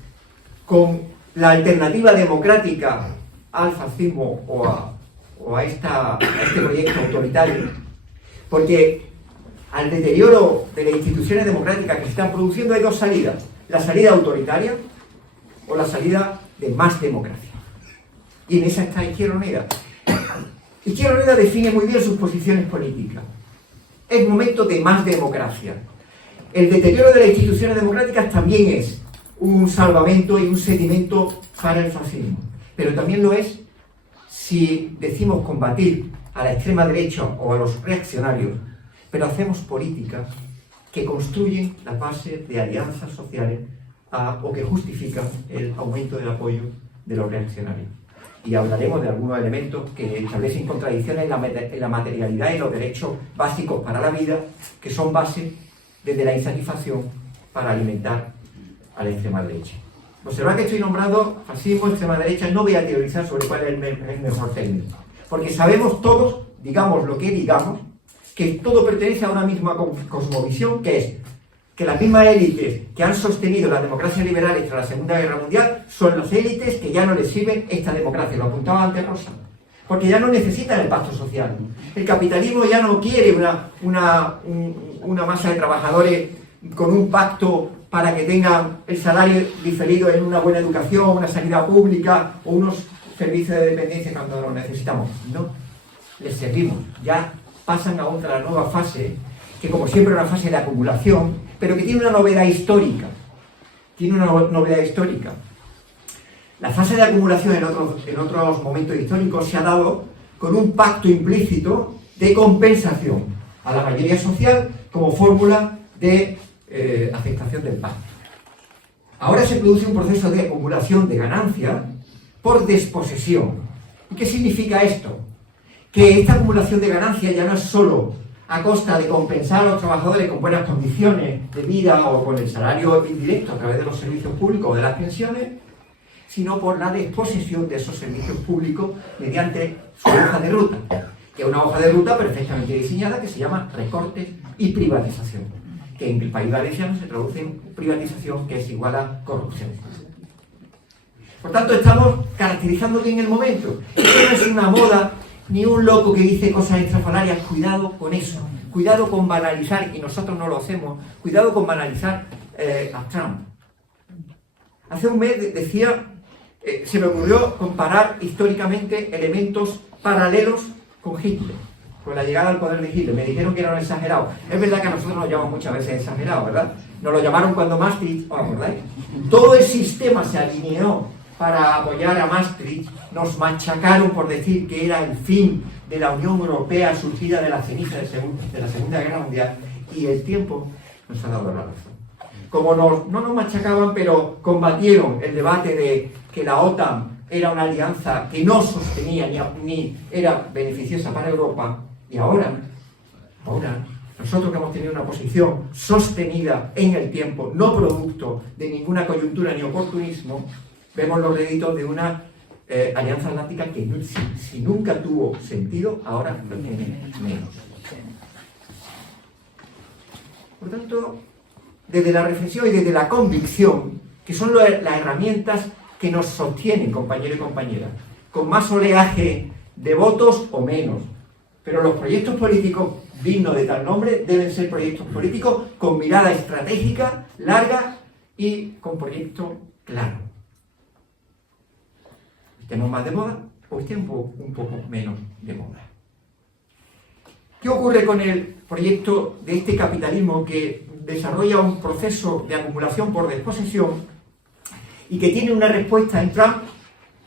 con la alternativa democrática al fascismo o a este proyecto autoritario, porque al deterioro de las instituciones democráticas que se están produciendo hay dos salidas: la salida autoritaria o la salida de más democracia. Y en esa está Izquierda Unida. Izquierda Unida define muy bien sus posiciones políticas. Es momento de más democracia. El deterioro de las instituciones democráticas también es un salvamento y un sedimento para el fascismo. Pero también lo es si decimos combatir a la extrema derecha o a los reaccionarios, pero hacemos políticas que construyen la base de alianzas sociales o que justifican el aumento del apoyo de los reaccionarios. Y hablaremos de algunos elementos que establecen contradicciones en la materialidad y los derechos básicos para la vida, que son base desde la insatisfacción para alimentar a la extrema derecha. Observad que estoy nombrando fascismo, extrema derecha. No voy a teorizar sobre cuál es el mejor término, porque sabemos todos, digamos lo que digamos, que todo pertenece a una misma cosmovisión, que es que las mismas élites que han sostenido las democracias liberales tras la Segunda Guerra Mundial son las élites que ya no les sirven esta democracia. Lo apuntaba antes Rosa, porque ya no necesitan el pacto social. El capitalismo ya no quiere una masa de trabajadores con un pacto para que tengan el salario diferido en una buena educación, una sanidad pública o unos servicios de dependencia cuando los necesitamos. No, les servimos. Ya pasan a otra nueva fase, que como siempre es una fase de acumulación, pero que tiene una novedad histórica. Tiene una novedad histórica. La fase de acumulación en otros momentos históricos se ha dado con un pacto implícito de compensación a la mayoría social como fórmula de aceptación del pacto. Ahora se produce un proceso de acumulación de ganancias por desposesión. ¿Y qué significa esto? Que esta acumulación de ganancias ya no es solo a costa de compensar a los trabajadores con buenas condiciones de vida o con el salario indirecto a través de los servicios públicos o de las pensiones, sino por la desposesión de esos servicios públicos mediante su hoja de ruta, que es una hoja de ruta perfectamente diseñada que se llama recortes y privatización, que en el país valenciano se traduce en privatización, que es igual a corrupción. Por tanto, estamos caracterizando bien el momento. Esto no es una moda ni un loco que dice cosas estrafalarias. Cuidado con eso, cuidado con banalizar, y nosotros no lo hacemos, cuidado con banalizar a Trump. Hace un mes decía, se me ocurrió comparar históricamente elementos paralelos con Hitler, con la llegada al poder de Hitler. Me dijeron que era un exagerado. Es verdad que a nosotros nos llamamos muchas veces exagerados, ¿verdad? Nos lo llamaron cuando Maastricht, ¿os acordáis? Todo el sistema se alineó para apoyar a Maastricht. Nos machacaron por decir que era el fin de la Unión Europea surgida de la ceniza de la Segunda Guerra Mundial, y el tiempo nos ha dado la razón. Como no nos machacaban, pero combatieron el debate de que la OTAN era una alianza que no sostenía ni era beneficiosa para Europa, y ahora, nosotros que hemos tenido una posición sostenida en el tiempo, no producto de ninguna coyuntura ni oportunismo, vemos los réditos de una alianza atlántica que si nunca tuvo sentido, ahora lo tiene menos. Por tanto, desde la reflexión y desde la convicción, que son las herramientas que nos sostienen, compañeros y compañeras, con más oleaje de votos o menos, pero los proyectos políticos dignos de tal nombre deben ser proyectos políticos con mirada estratégica, larga y con proyecto claro. ¿Estemos más de moda o estemos un poco menos de moda? ¿Qué ocurre con el proyecto de este capitalismo que desarrolla un proceso de acumulación por desposesión y que tiene una respuesta en Trump,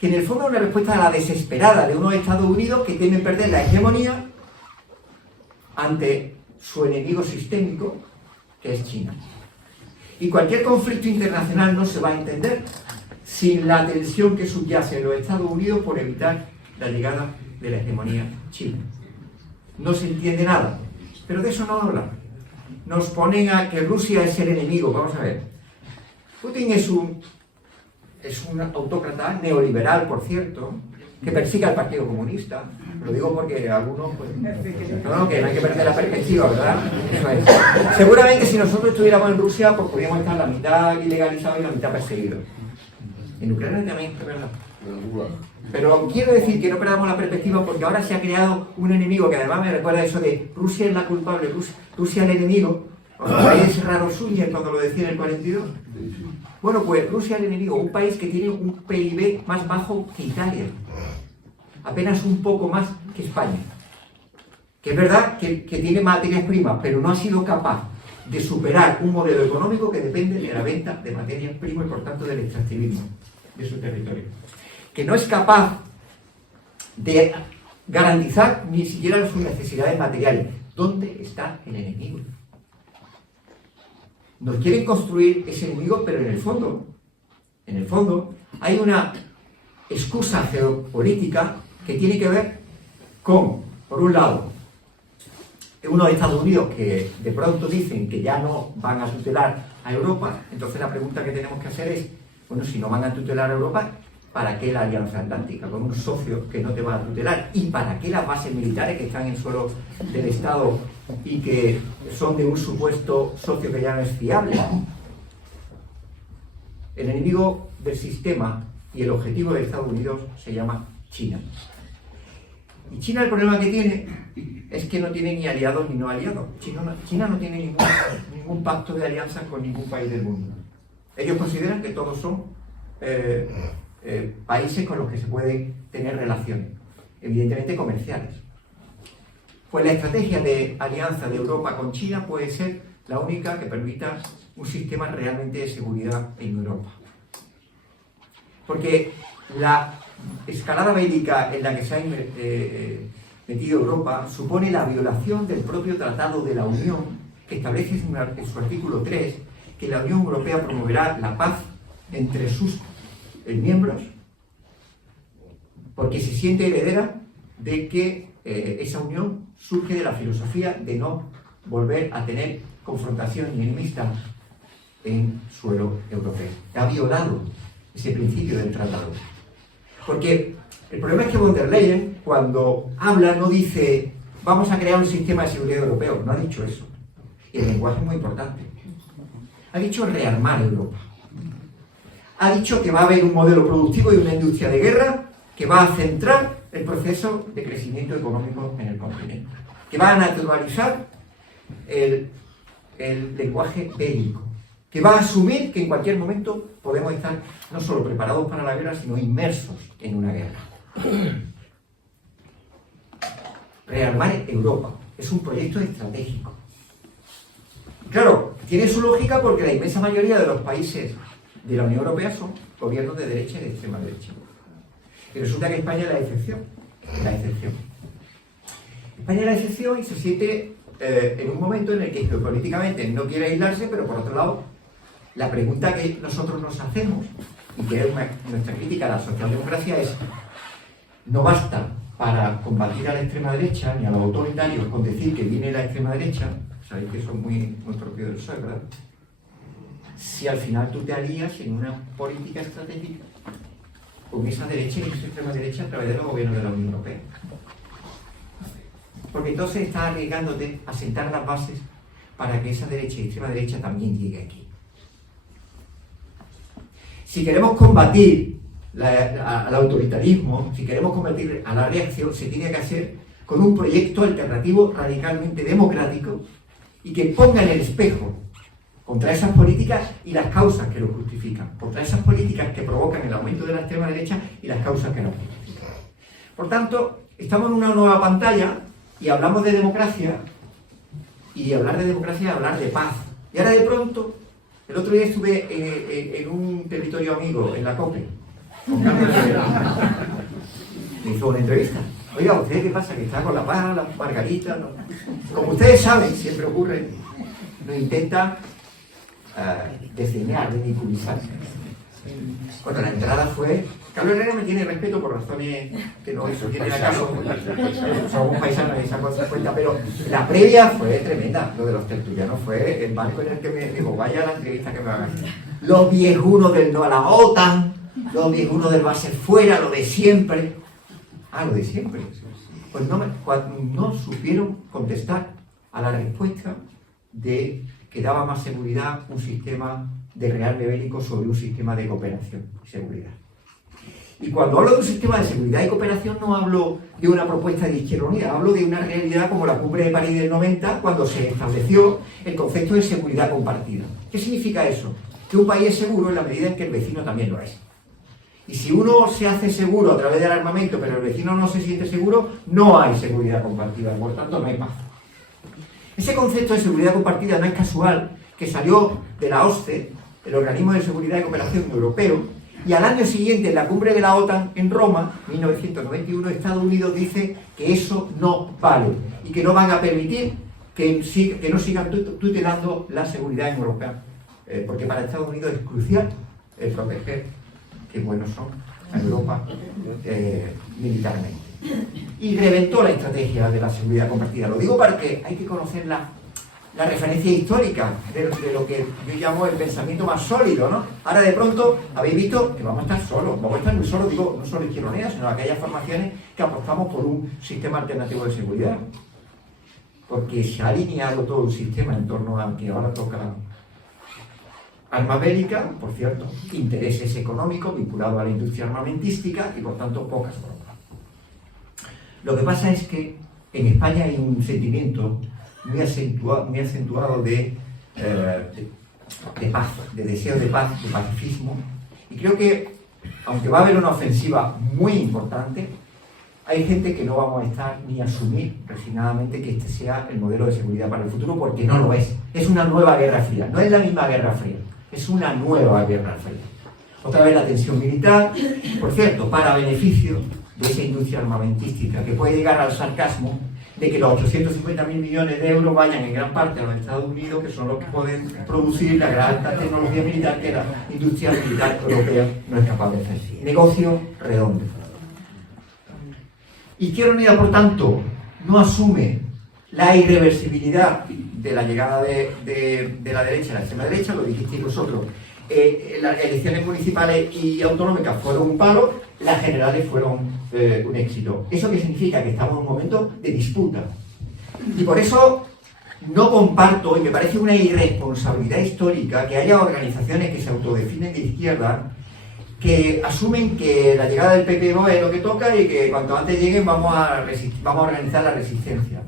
que en el fondo es una respuesta a la desesperada de unos Estados Unidos que temen perder la hegemonía ante su enemigo sistémico, que es China? Y cualquier conflicto internacional no se va a entender sin la tensión que subyace en los Estados Unidos por evitar la llegada de la hegemonía china. No se entiende nada, pero de eso no hablan. Nos ponen a que Rusia es el enemigo. Vamos a ver. Putin es un es un autócrata neoliberal, por cierto, que persigue al Partido Comunista. Lo digo porque algunos, pues, no, que no hay que perder la perspectiva, ¿verdad? Eso es. Seguramente si nosotros estuviéramos en Rusia, pues podríamos estar la mitad ilegalizados y la mitad perseguidos. En Ucrania también, es verdad. Pero quiero decir que no perdamos la perspectiva, porque ahora se ha creado un enemigo que además me recuerda eso de Rusia es la culpable, Rusia es el enemigo. ¿Os acordáis de Raro Suñer cuando lo decía en el 42? Bueno, pues Rusia es el enemigo, un país que tiene un PIB más bajo que Italia, apenas un poco más que España, que es verdad que tiene materias primas, pero no ha sido capaz de superar un modelo económico que depende de la venta de materias primas y por tanto del extractivismo de su territorio, que no es capaz de garantizar ni siquiera sus necesidades materiales. ¿Dónde está el enemigo? Nos quieren construir ese enemigo, pero en el fondo hay una excusa geopolítica que tiene que ver con, por un lado, unos Estados Unidos que de pronto dicen que ya no van a tutelar a Europa. Entonces la pregunta que tenemos que hacer es, bueno, si no van a tutelar a Europa, ¿para qué la Alianza Atlántica? Con un socio que no te va a tutelar. ¿Y para qué las bases militares que están en suelo del Estado y que son de un supuesto socio que ya no es fiable? El enemigo del sistema y el objetivo de Estados Unidos se llama China. Y China, el problema que tiene es que no tiene ni aliados ni no aliados. China no tiene ningún pacto de alianza con ningún país del mundo. Ellos consideran que todos son países con los que se pueden tener relaciones, evidentemente comerciales. Pues la estrategia de alianza de Europa con China puede ser la única que permita un sistema realmente de seguridad en Europa. Porque la escalada bélica en la que se ha metido Europa supone la violación del propio Tratado de la Unión, que establece en su artículo 3 que la Unión Europea promoverá la paz entre sus miembros, porque se siente heredera de que esa unión surge de la filosofía de no volver a tener confrontación ni enemistad en suelo europeo. Ha violado ese principio del tratado. Porque el problema es que von der Leyen, cuando habla, no dice vamos a crear un sistema de seguridad europeo. No ha dicho eso. Y el lenguaje es muy importante. Ha dicho rearmar Europa. Ha dicho que va a haber un modelo productivo y una industria de guerra que va a centrar el proceso de crecimiento económico en el continente, que va a naturalizar el lenguaje bélico, que va a asumir que en cualquier momento podemos estar no solo preparados para la guerra, sino inmersos en una guerra. Rearmar Europa es un proyecto estratégico. Claro, tiene su lógica porque la inmensa mayoría de los países de la Unión Europea son gobiernos de derecha y de extrema derecha. Y resulta que España es la excepción. España es la excepción y se siente en un momento en el que geopolíticamente no quiere aislarse, pero por otro lado, la pregunta que nosotros nos hacemos, y que es nuestra crítica a la socialdemocracia, es: no basta para combatir a la extrema derecha ni a los autoritarios con decir que viene la extrema derecha, sabéis que eso es muy propio del PSOE, ¿verdad? Si al final tú te alías en una política estratégica con esa derecha y esa extrema derecha a través de los gobiernos de la Unión Europea. Porque entonces estás arriesgándote a sentar las bases para que esa derecha y extrema derecha también llegue aquí. Si queremos combatir al autoritarismo, si queremos combatir a la reacción, se tiene que hacer con un proyecto alternativo radicalmente democrático y que ponga en el espejo contra esas políticas y las causas que lo justifican, contra esas políticas que provocan el aumento de la extrema derecha y las causas que lo justifican. Por tanto, estamos en una nueva pantalla y hablamos de democracia, y hablar de democracia es hablar de paz. Y ahora de pronto, el otro día estuve en un territorio amigo, en la COPE, con Carlos Herrera. Me hizo una entrevista. Oiga, ¿usted qué pasa? Que está con la paz, las margaritas, ¿no? Como ustedes saben, siempre ocurre, nos intenta desdeñar, ridiculizar. Bueno, la entrada fue... Carlos Herrera me tiene respeto por razones que no eso tiene acaso, somos paisanos y saco 50, pero la previa fue tremenda. Lo de los tertulianos fue el marco en el que me dijo: vaya a la entrevista que me hagan. Los viejunos del no a la OTAN, lo de uno del va a ser fuera, lo de siempre. Ah, lo de siempre. Pues no supieron contestar a la respuesta de que daba más seguridad un sistema de rearme bélico sobre un sistema de cooperación y seguridad. Y cuando hablo de un sistema de seguridad y cooperación no hablo de una propuesta de Izquierda Unida, hablo de una realidad como la Cumbre de París del 90, cuando se estableció el concepto de seguridad compartida. ¿Qué significa eso? Que un país es seguro en la medida en que el vecino también lo es. Y si uno se hace seguro a través del armamento, pero el vecino no se siente seguro, no hay seguridad compartida, por lo tanto no hay paz. Ese concepto de seguridad compartida no es casual, que salió de la OSCE, el Organismo de Seguridad y Cooperación Europeo, y al año siguiente, en la cumbre de la OTAN en Roma, 1991, Estados Unidos dice que eso no vale y que no van a permitir que no sigan tutelando la seguridad en Europa, porque para Estados Unidos es crucial proteger, que buenos son, a Europa militarmente. Y reventó la estrategia de la seguridad compartida. Lo digo porque hay que conocer la referencia histórica de lo que yo llamo el pensamiento más sólido, ¿no? Ahora de pronto habéis visto que vamos a estar solos, vamos a estar muy solos, digo, no solo Izquierda Unida, sino aquellas formaciones que apostamos por un sistema alternativo de seguridad. Porque se ha alineado todo un sistema en torno a que ahora toca armas bélicas, por cierto, intereses económicos vinculados a la industria armamentística y por tanto pocas bromas. Lo que pasa es que en España hay un sentimiento muy acentuado de paz, de deseo de paz, de pacifismo, y creo que, aunque va a haber una ofensiva muy importante, hay gente que no vamos a estar ni a asumir resignadamente que este sea el modelo de seguridad para el futuro, porque no lo es. Es una nueva guerra fría, no es la misma guerra fría, es una nueva guerra fría. Otra vez la tensión militar, por cierto, para beneficio de esa industria armamentística, que puede llegar al sarcasmo de que los 850.000 millones de euros vayan en gran parte a los Estados Unidos, que son los que pueden producir la gran alta tecnología militar que la industria militar europea no es capaz de hacer. Negocio redondo. Izquierda Unida, por tanto, no asume la irreversibilidad de la llegada de la derecha a la extrema derecha, lo dijisteis vosotros. Las elecciones municipales y autonómicas fueron un palo, las generales fueron un éxito. ¿Eso qué significa? Que estamos en un momento de disputa. Y por eso no comparto, y me parece una irresponsabilidad histórica, que haya organizaciones que se autodefinen de izquierda, que asumen que la llegada del PP no es lo que toca y que cuanto antes lleguen vamos a organizar la resistencia.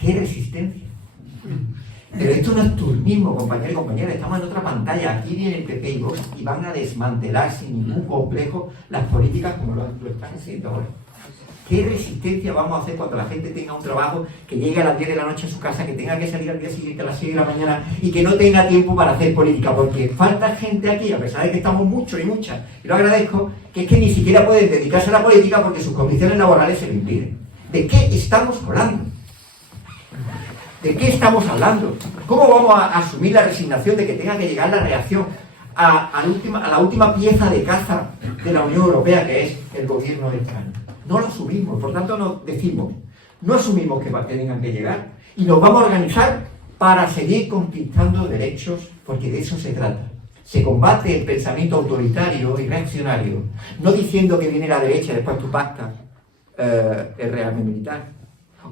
¿Qué resistencia? Pero esto no es turnismo, compañeros y compañeras, estamos en otra pantalla. Aquí viene el PP y Vox y van a desmantelar sin ningún complejo las políticas como lo están haciendo ahora. ¿Qué resistencia vamos a hacer cuando la gente tenga un trabajo, que llegue a las 10 de la noche a su casa, que tenga que salir al día siguiente a las 6 de la mañana y que no tenga tiempo para hacer política? Porque falta gente aquí, a pesar de que estamos muchos y muchas, y lo agradezco, que es que ni siquiera pueden dedicarse a la política porque sus condiciones laborales se lo impiden. ¿De qué estamos hablando? ¿De qué estamos hablando? ¿Cómo vamos a asumir la resignación de que tenga que llegar la reacción a la última pieza de caza de la Unión Europea, que es el gobierno de España? No lo asumimos, por tanto nos decimos, no asumimos que tengan que llegar y nos vamos a organizar para seguir conquistando derechos, porque de eso se trata. Se combate el pensamiento autoritario y reaccionario, no diciendo que viene la derecha y después tú pactas el régimen militar.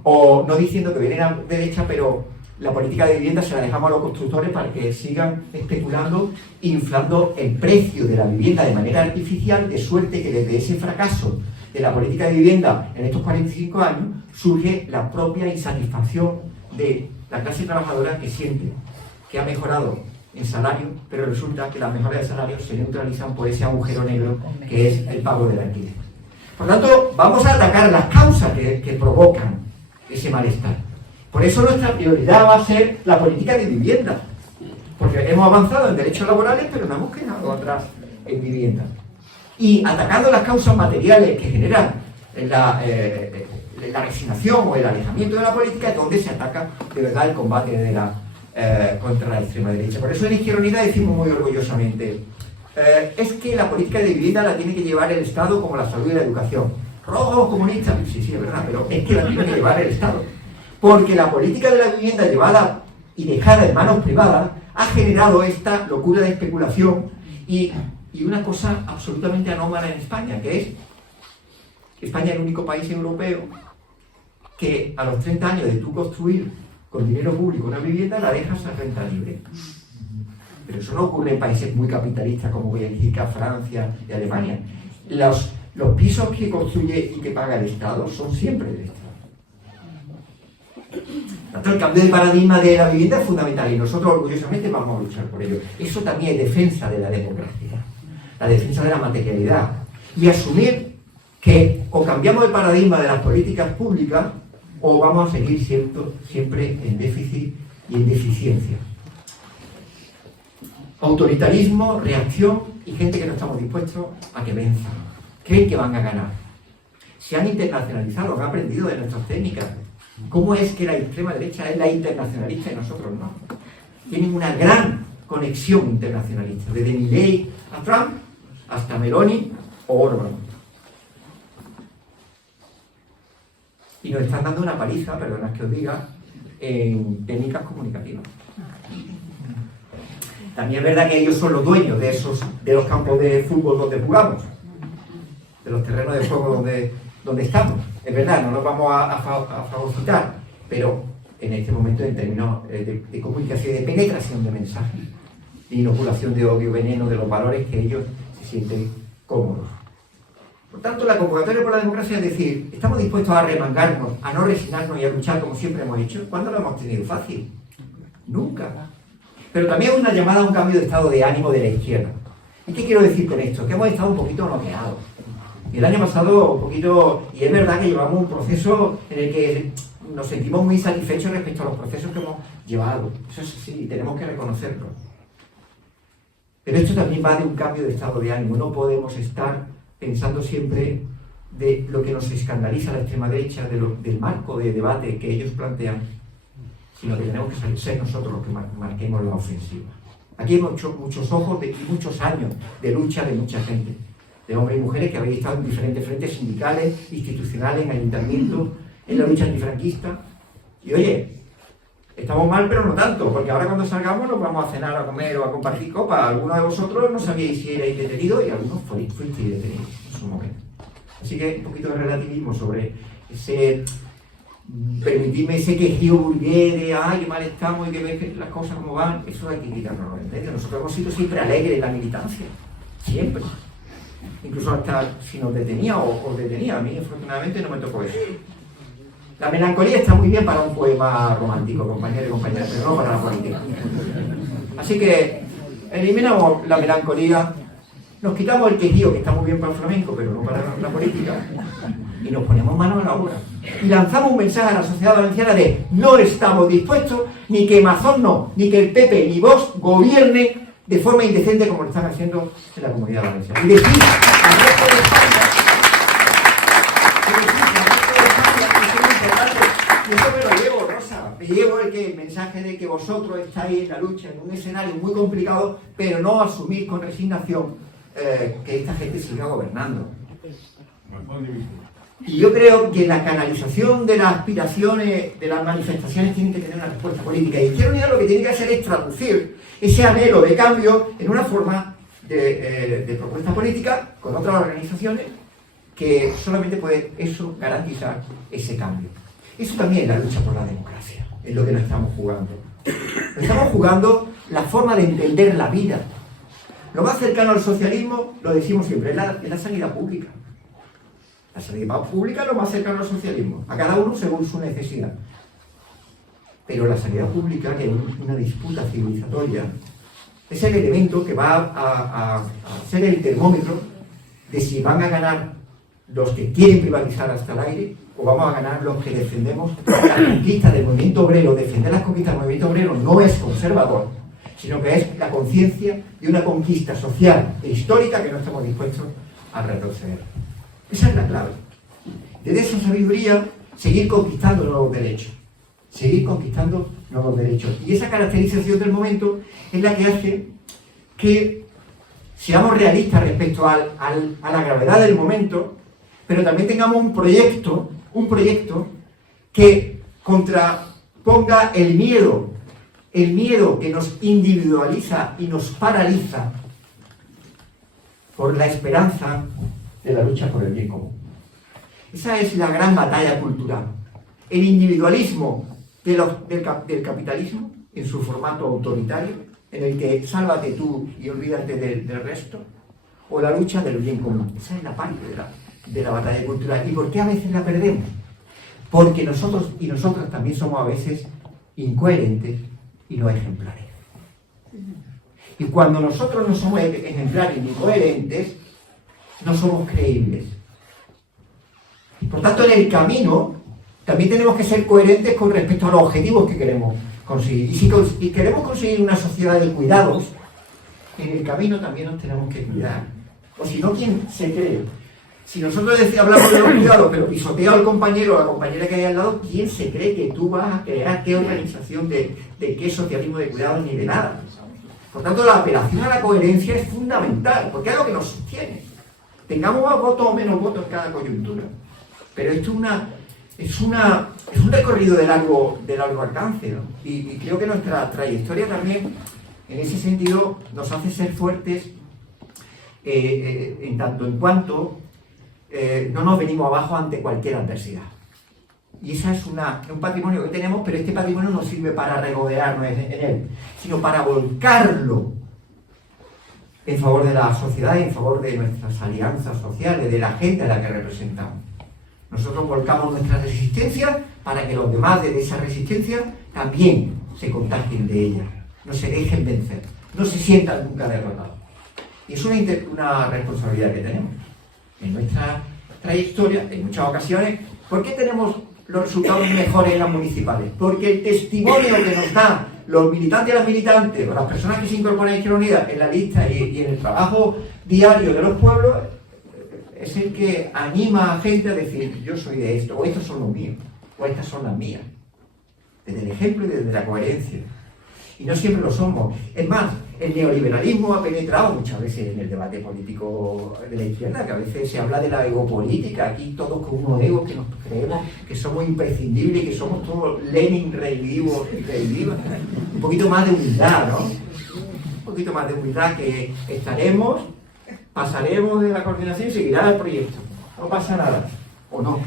O no diciendo que viene la derecha, pero la política de vivienda se la dejamos a los constructores para que sigan especulando, inflando el precio de la vivienda de manera artificial, de suerte que desde ese fracaso de la política de vivienda en estos 45 años surge la propia insatisfacción de la clase trabajadora, que siente que ha mejorado en salario, pero resulta que las mejoras de salario se neutralizan por ese agujero negro que es el pago del alquiler. Por tanto, vamos a atacar las causas que provocan ese malestar. Por eso nuestra prioridad va a ser la política de vivienda, porque hemos avanzado en derechos laborales, pero nos hemos quedado atrás en vivienda. Y atacando las causas materiales que generan la resignación o el alejamiento de la política, es donde se ataca de verdad el combate contra la extrema derecha. Por eso en Izquierda Unida decimos muy orgullosamente, es que la política de vivienda la tiene que llevar el Estado como la salud y la educación. Rojos comunistas, sí, es verdad, pero es que la tiene que llevar el Estado. Porque la política de la vivienda llevada y dejada en manos privadas ha generado esta locura de especulación y y una cosa absolutamente anómala en España, que es que España es el único país europeo que a los 30 años de tú construir con dinero público una vivienda la dejas a renta libre. Pero eso no ocurre en países muy capitalistas como Bélgica, Francia y Alemania. Los pisos que construye y que paga el Estado son siempre del Estado. Tanto el cambio de paradigma de la vivienda es fundamental y nosotros orgullosamente vamos a luchar por ello. Eso también es defensa de la democracia, la defensa de la materialidad y asumir que o cambiamos el paradigma de las políticas públicas o vamos a seguir siendo siempre en déficit y en deficiencia. Autoritarismo, reacción y gente que no estamos dispuestos a que venzan. Creen que van a ganar. Se han internacionalizado, han aprendido de nuestras técnicas. ¿Cómo es que la extrema derecha es la internacionalista y nosotros no? Tienen una gran conexión internacionalista, desde Milei a Trump hasta Meloni o Orbán. Y nos están dando una paliza, perdonad que os diga, en técnicas comunicativas. También es verdad que ellos son los dueños de los campos de fútbol donde jugamos, de los terrenos de juego donde estamos. Es verdad, no nos vamos a fagocitar, pero en este momento en términos de comunicación y de penetración de mensajes, de inoculación de odio, veneno, de los valores que ellos se sienten cómodos. Por tanto, la convocatoria por la democracia es decir, estamos dispuestos a remangarnos, a no resignarnos y a luchar como siempre hemos hecho. ¿Cuándo lo hemos tenido fácil? Nunca. Pero también es una llamada a un cambio de estado de ánimo de la izquierda. ¿Y qué quiero decir con esto? Que hemos estado un poquito noqueados. Y el año pasado un poquito, y es verdad que llevamos un proceso en el que nos sentimos muy satisfechos respecto a los procesos que hemos llevado. Eso sí, tenemos que reconocerlo. Pero esto también va de un cambio de estado de ánimo. No podemos estar pensando siempre de lo que nos escandaliza a la extrema derecha, del marco de debate que ellos plantean, sino que tenemos que ser nosotros los que marquemos la ofensiva. Aquí hay muchos ojos y muchos años de lucha de mucha gente, de hombres y mujeres que habéis estado en diferentes frentes sindicales, institucionales, en ayuntamientos, en la lucha antifranquista. Y oye, estamos mal, pero no tanto, porque ahora cuando salgamos nos vamos a cenar, a comer o a compartir copas. Algunos de vosotros no sabíais si erais detenidos y algunos fuisteis detenidos en su momento. Así que un poquito de relativismo sobre ese, permitidme ese quejío burgués de ay, qué mal estamos y que ves las cosas como van, eso hay que quitarnos en medio. Nosotros hemos sido siempre alegres en la militancia, siempre. Incluso hasta si nos detenía o os detenía, a mí afortunadamente no me tocó eso. La melancolía está muy bien para un poema romántico, compañeros y compañeras, pero no para la política. Así que eliminamos la melancolía, nos quitamos el quejío, que está muy bien para el flamenco, pero no para la política, y nos ponemos manos a la obra. Y lanzamos un mensaje a la sociedad valenciana de no estamos dispuestos ni que Mazón no, ni que el PP ni Vox gobierne de forma indecente como lo están haciendo en la Comunidad Valenciana. Y decir al resto de España, y eso me lo llevo, Rosa, me llevo el mensaje de que vosotros estáis en la lucha, en un escenario muy complicado, pero no asumís con resignación que esta gente siga gobernando. Y yo creo que la canalización de las aspiraciones, de las manifestaciones, tiene que tener una respuesta política. Y Izquierda Unida lo que tiene que hacer es traducir ese anhelo de cambio en una forma de propuesta política con otras organizaciones que solamente puede eso garantizar ese cambio. Eso también es la lucha por la democracia, es lo que nos estamos jugando. Nos estamos jugando la forma de entender la vida. Lo más cercano al socialismo, lo decimos siempre, es la sanidad pública. La sanidad pública es lo más cercano al socialismo, a cada uno según su necesidad. Pero la sanidad pública, que es una disputa civilizatoria, es el elemento que va a ser el termómetro de si van a ganar los que quieren privatizar hasta el aire o vamos a ganar los que defendemos la conquista del movimiento obrero. Defender las conquistas del movimiento obrero no es conservador, sino que es la conciencia de una conquista social e histórica que no estamos dispuestos a retroceder. Esa es la clave. Desde esa sabiduría, seguir conquistando nuevos derechos. Seguir conquistando nuevos derechos. Y esa caracterización del momento es la que hace que seamos realistas respecto a la gravedad del momento, pero también tengamos un proyecto que contraponga el miedo que nos individualiza y nos paraliza, por la esperanza de la lucha por el bien común. Esa es la gran batalla cultural. El individualismo del capitalismo, en su formato autoritario, en el que sálvate tú y olvídate del resto, o la lucha del bien común. Esa es la parte de la batalla cultural. ¿Y por qué a veces la perdemos? Porque nosotros y nosotras también somos a veces incoherentes y no ejemplares. Y cuando nosotros no somos ejemplares ni coherentes, no somos creíbles. Y por tanto, en el camino también tenemos que ser coherentes con respecto a los objetivos que queremos conseguir. Y si queremos conseguir una sociedad de cuidados, en el camino también nos tenemos que cuidar. O si no, ¿quién se cree? Si nosotros hablamos de los cuidados, pero pisoteo al compañero o a la compañera que hay al lado, ¿quién se cree que tú vas a crear qué organización de qué socialismo de cuidados ni de nada? Por tanto, la apelación a la coherencia es fundamental, porque es lo que nos sostiene. Tengamos más votos o menos votos en cada coyuntura. Pero esto es un recorrido de largo alcance, ¿no? Y creo que nuestra trayectoria también, en ese sentido, nos hace ser fuertes en tanto en cuanto no nos venimos abajo ante cualquier adversidad. Y ese es un patrimonio que tenemos, pero este patrimonio no sirve para regodearnos en él, sino para volcarlo en favor de la sociedad y en favor de nuestras alianzas sociales, de la gente a la que representamos. Nosotros volcamos nuestra resistencia para que los demás de esa resistencia también se contagien de ella, no se dejen vencer, no se sientan nunca derrotados. Y es una responsabilidad que tenemos en nuestra trayectoria, en muchas ocasiones. ¿Por qué tenemos los resultados mejores en las municipales? Porque el testimonio que nos dan los militantes y las militantes, o las personas que se incorporan a Izquierda Unida en la lista y en el trabajo diario de los pueblos, es el que anima a gente a decir: yo soy de esto, o estos son los míos, o estas son las mías. Desde el ejemplo y desde la coherencia. Y no siempre lo somos. Es más, el neoliberalismo ha penetrado muchas veces en el debate político de la izquierda, que a veces se habla de la egopolítica, aquí todos con unos egos que nos creemos que somos imprescindibles, que somos todos Lenin revivos y revivas. Un poquito más de humildad, ¿no? Un poquito más de humildad, que pasaremos de la coordinación y seguirá el proyecto. No pasa nada, ¿o no?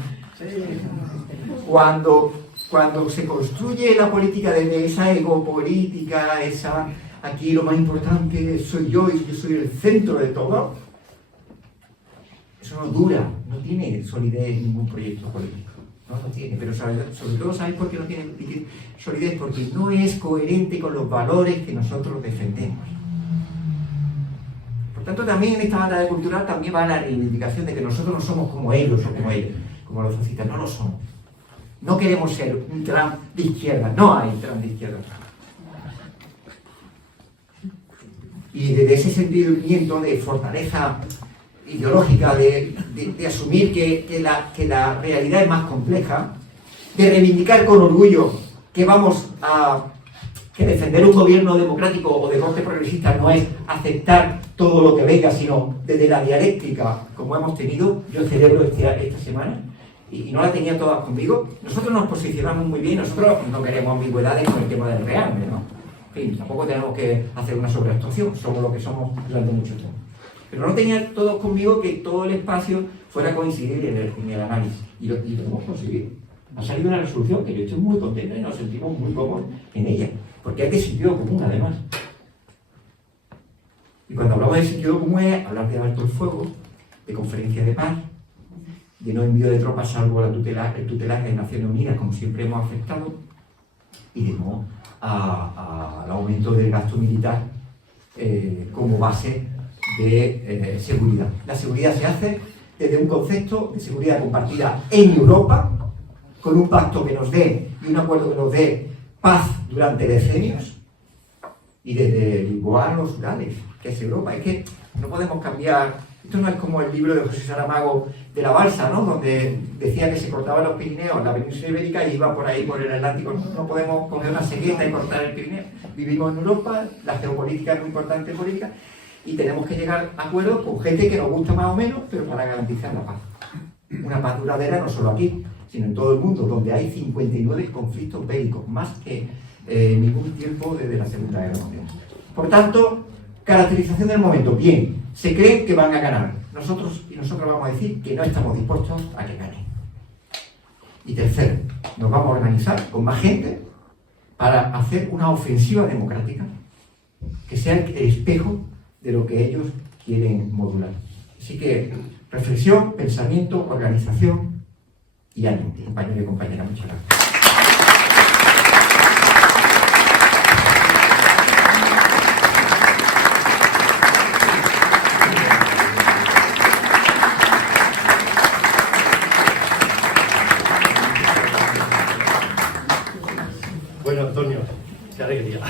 Cuando se construye la política desde esa egopolítica, aquí lo más importante soy yo y yo soy el centro de todo, eso no dura, no tiene solidez ningún proyecto político. No lo tiene, pero sobre todo, ¿sabéis por qué no tiene solidez? Porque no es coherente con los valores que nosotros defendemos. Por tanto, también en esta batalla cultural también va la reivindicación de que nosotros no somos como ellos o como ellos, como los fascistas, no lo somos. No queremos ser un Trump de izquierda, no hay Trump de izquierda. Y desde ese sentimiento de fortaleza ideológica, de asumir que la realidad es más compleja, de reivindicar con orgullo que defender un gobierno democrático o de corte progresista no es aceptar todo lo que venga, sino desde la dialéctica, como hemos tenido, yo celebro esta semana, y no la tenía todas conmigo. Nosotros nos posicionamos muy bien, nosotros no queremos ambigüedades con el tema del rearme, ¿no? En fin, tampoco tenemos que hacer una sobreactuación, somos lo que somos durante mucho tiempo. Pero no tenía todos conmigo que todo el espacio fuera a coincidir en el análisis, y lo hemos conseguido. Ha salido una resolución que yo estoy muy contento y nos sentimos muy cómodos en ella, porque hay de sentido común además. Y cuando hablamos de sentido común es hablar de alto el fuego, de conferencia de paz, de no envío de tropas salvo el tutelaje de Naciones Unidas, como siempre hemos aceptado, y de no al aumento del gasto militar como base de seguridad. La seguridad se hace desde un concepto de seguridad compartida en Europa, con un pacto que nos dé y un acuerdo que nos dé paz durante decenios, y desde Lisboa a los Urales, que es Europa. Es que no podemos cambiar. Esto no es como el libro de José Saramago de la balsa, ¿no? Donde decía que se cortaban los Pirineos, la península ibérica, y iba por ahí por el Atlántico. No podemos coger una cegueta y cortar el Pirineo. Vivimos en Europa, la geopolítica es muy importante política, y tenemos que llegar a acuerdos con gente que nos gusta más o menos, pero para garantizar la paz. Una paz duradera no solo aquí, sino en todo el mundo, donde hay 59 conflictos bélicos, más que ningún tiempo desde la Segunda Guerra Mundial. Por tanto, Caracterización del momento. Bien, se creen que van a ganar. Nosotros y nosotros vamos a decir que no estamos dispuestos a que ganen. Y tercero, nos vamos a organizar con más gente para hacer una ofensiva democrática que sea el espejo de lo que ellos quieren modular. Así que reflexión, pensamiento, organización y ánimo, compañeros y compañeras. Muchas gracias. Bueno, Antonio, qué alegría.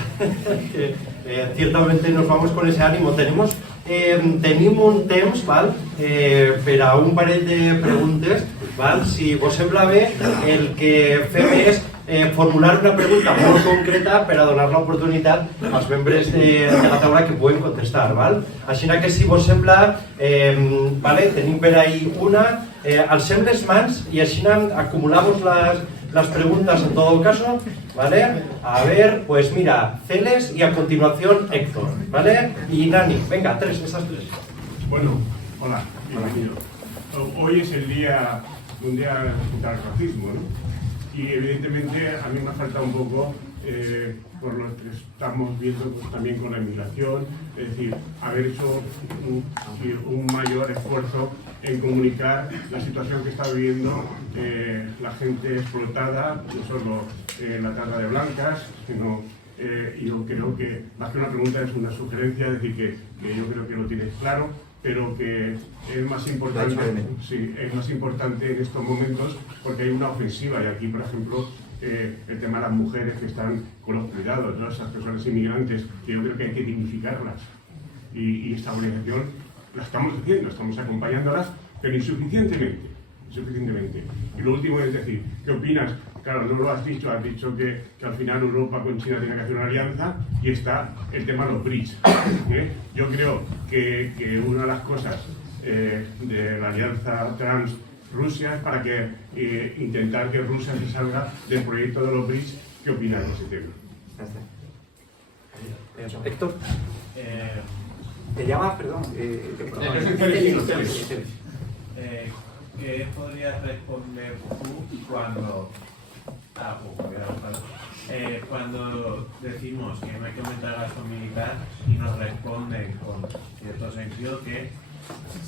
Ciertament nos vamos con ese ánimo. Tenim un temps, val? Per a un parell de preguntes. Val? Si vos sembla bé, el que fem és formular una pregunta molt concreta per a donar l'oportunitat als membres de la taula que puguen contestar. Val? Així que si vos sembla, vale? Tenim per ahí una. Alcem les mans i així acumulamos las preguntas en todo caso, ¿vale? A ver, pues mira, Celes y a continuación Héctor, ¿vale? Y Nani, venga, esas tres. Bueno, hola, bienvenido. Hoy es el Día Mundial contra el Racismo, ¿no? Y evidentemente a mí me falta un poco, por lo que estamos viendo pues, también con la inmigración, es decir, haber hecho un mayor esfuerzo en comunicar la situación que está viviendo la gente explotada, no solo la trata de blancas, sino yo creo que más que una pregunta es una sugerencia, es decir, que yo creo que lo tienes claro, pero que es más importante, sí, es más importante en estos momentos porque hay una ofensiva y aquí, por ejemplo, el tema de las mujeres que están con los cuidados, ¿no? Esas personas inmigrantes, que yo creo que hay que dignificarlas y esta organización la estamos haciendo, estamos acompañándolas, pero insuficientemente. Y lo último es decir, ¿qué opinas? Claro, no lo has dicho que al final Europa con China tiene que hacer una alianza y está el tema de los BRICS. Yo creo que una de las cosas de la alianza trans-Rusia es para que intentar que Rusia se salga del proyecto de los BRICS. ¿Qué opinas de ese tema? Héctor. ¿Te llamas, perdón? ¿Qué podrías responder tú cuando cuando decimos que no hay que aumentar el gasto militar y nos responden con cierto sentido que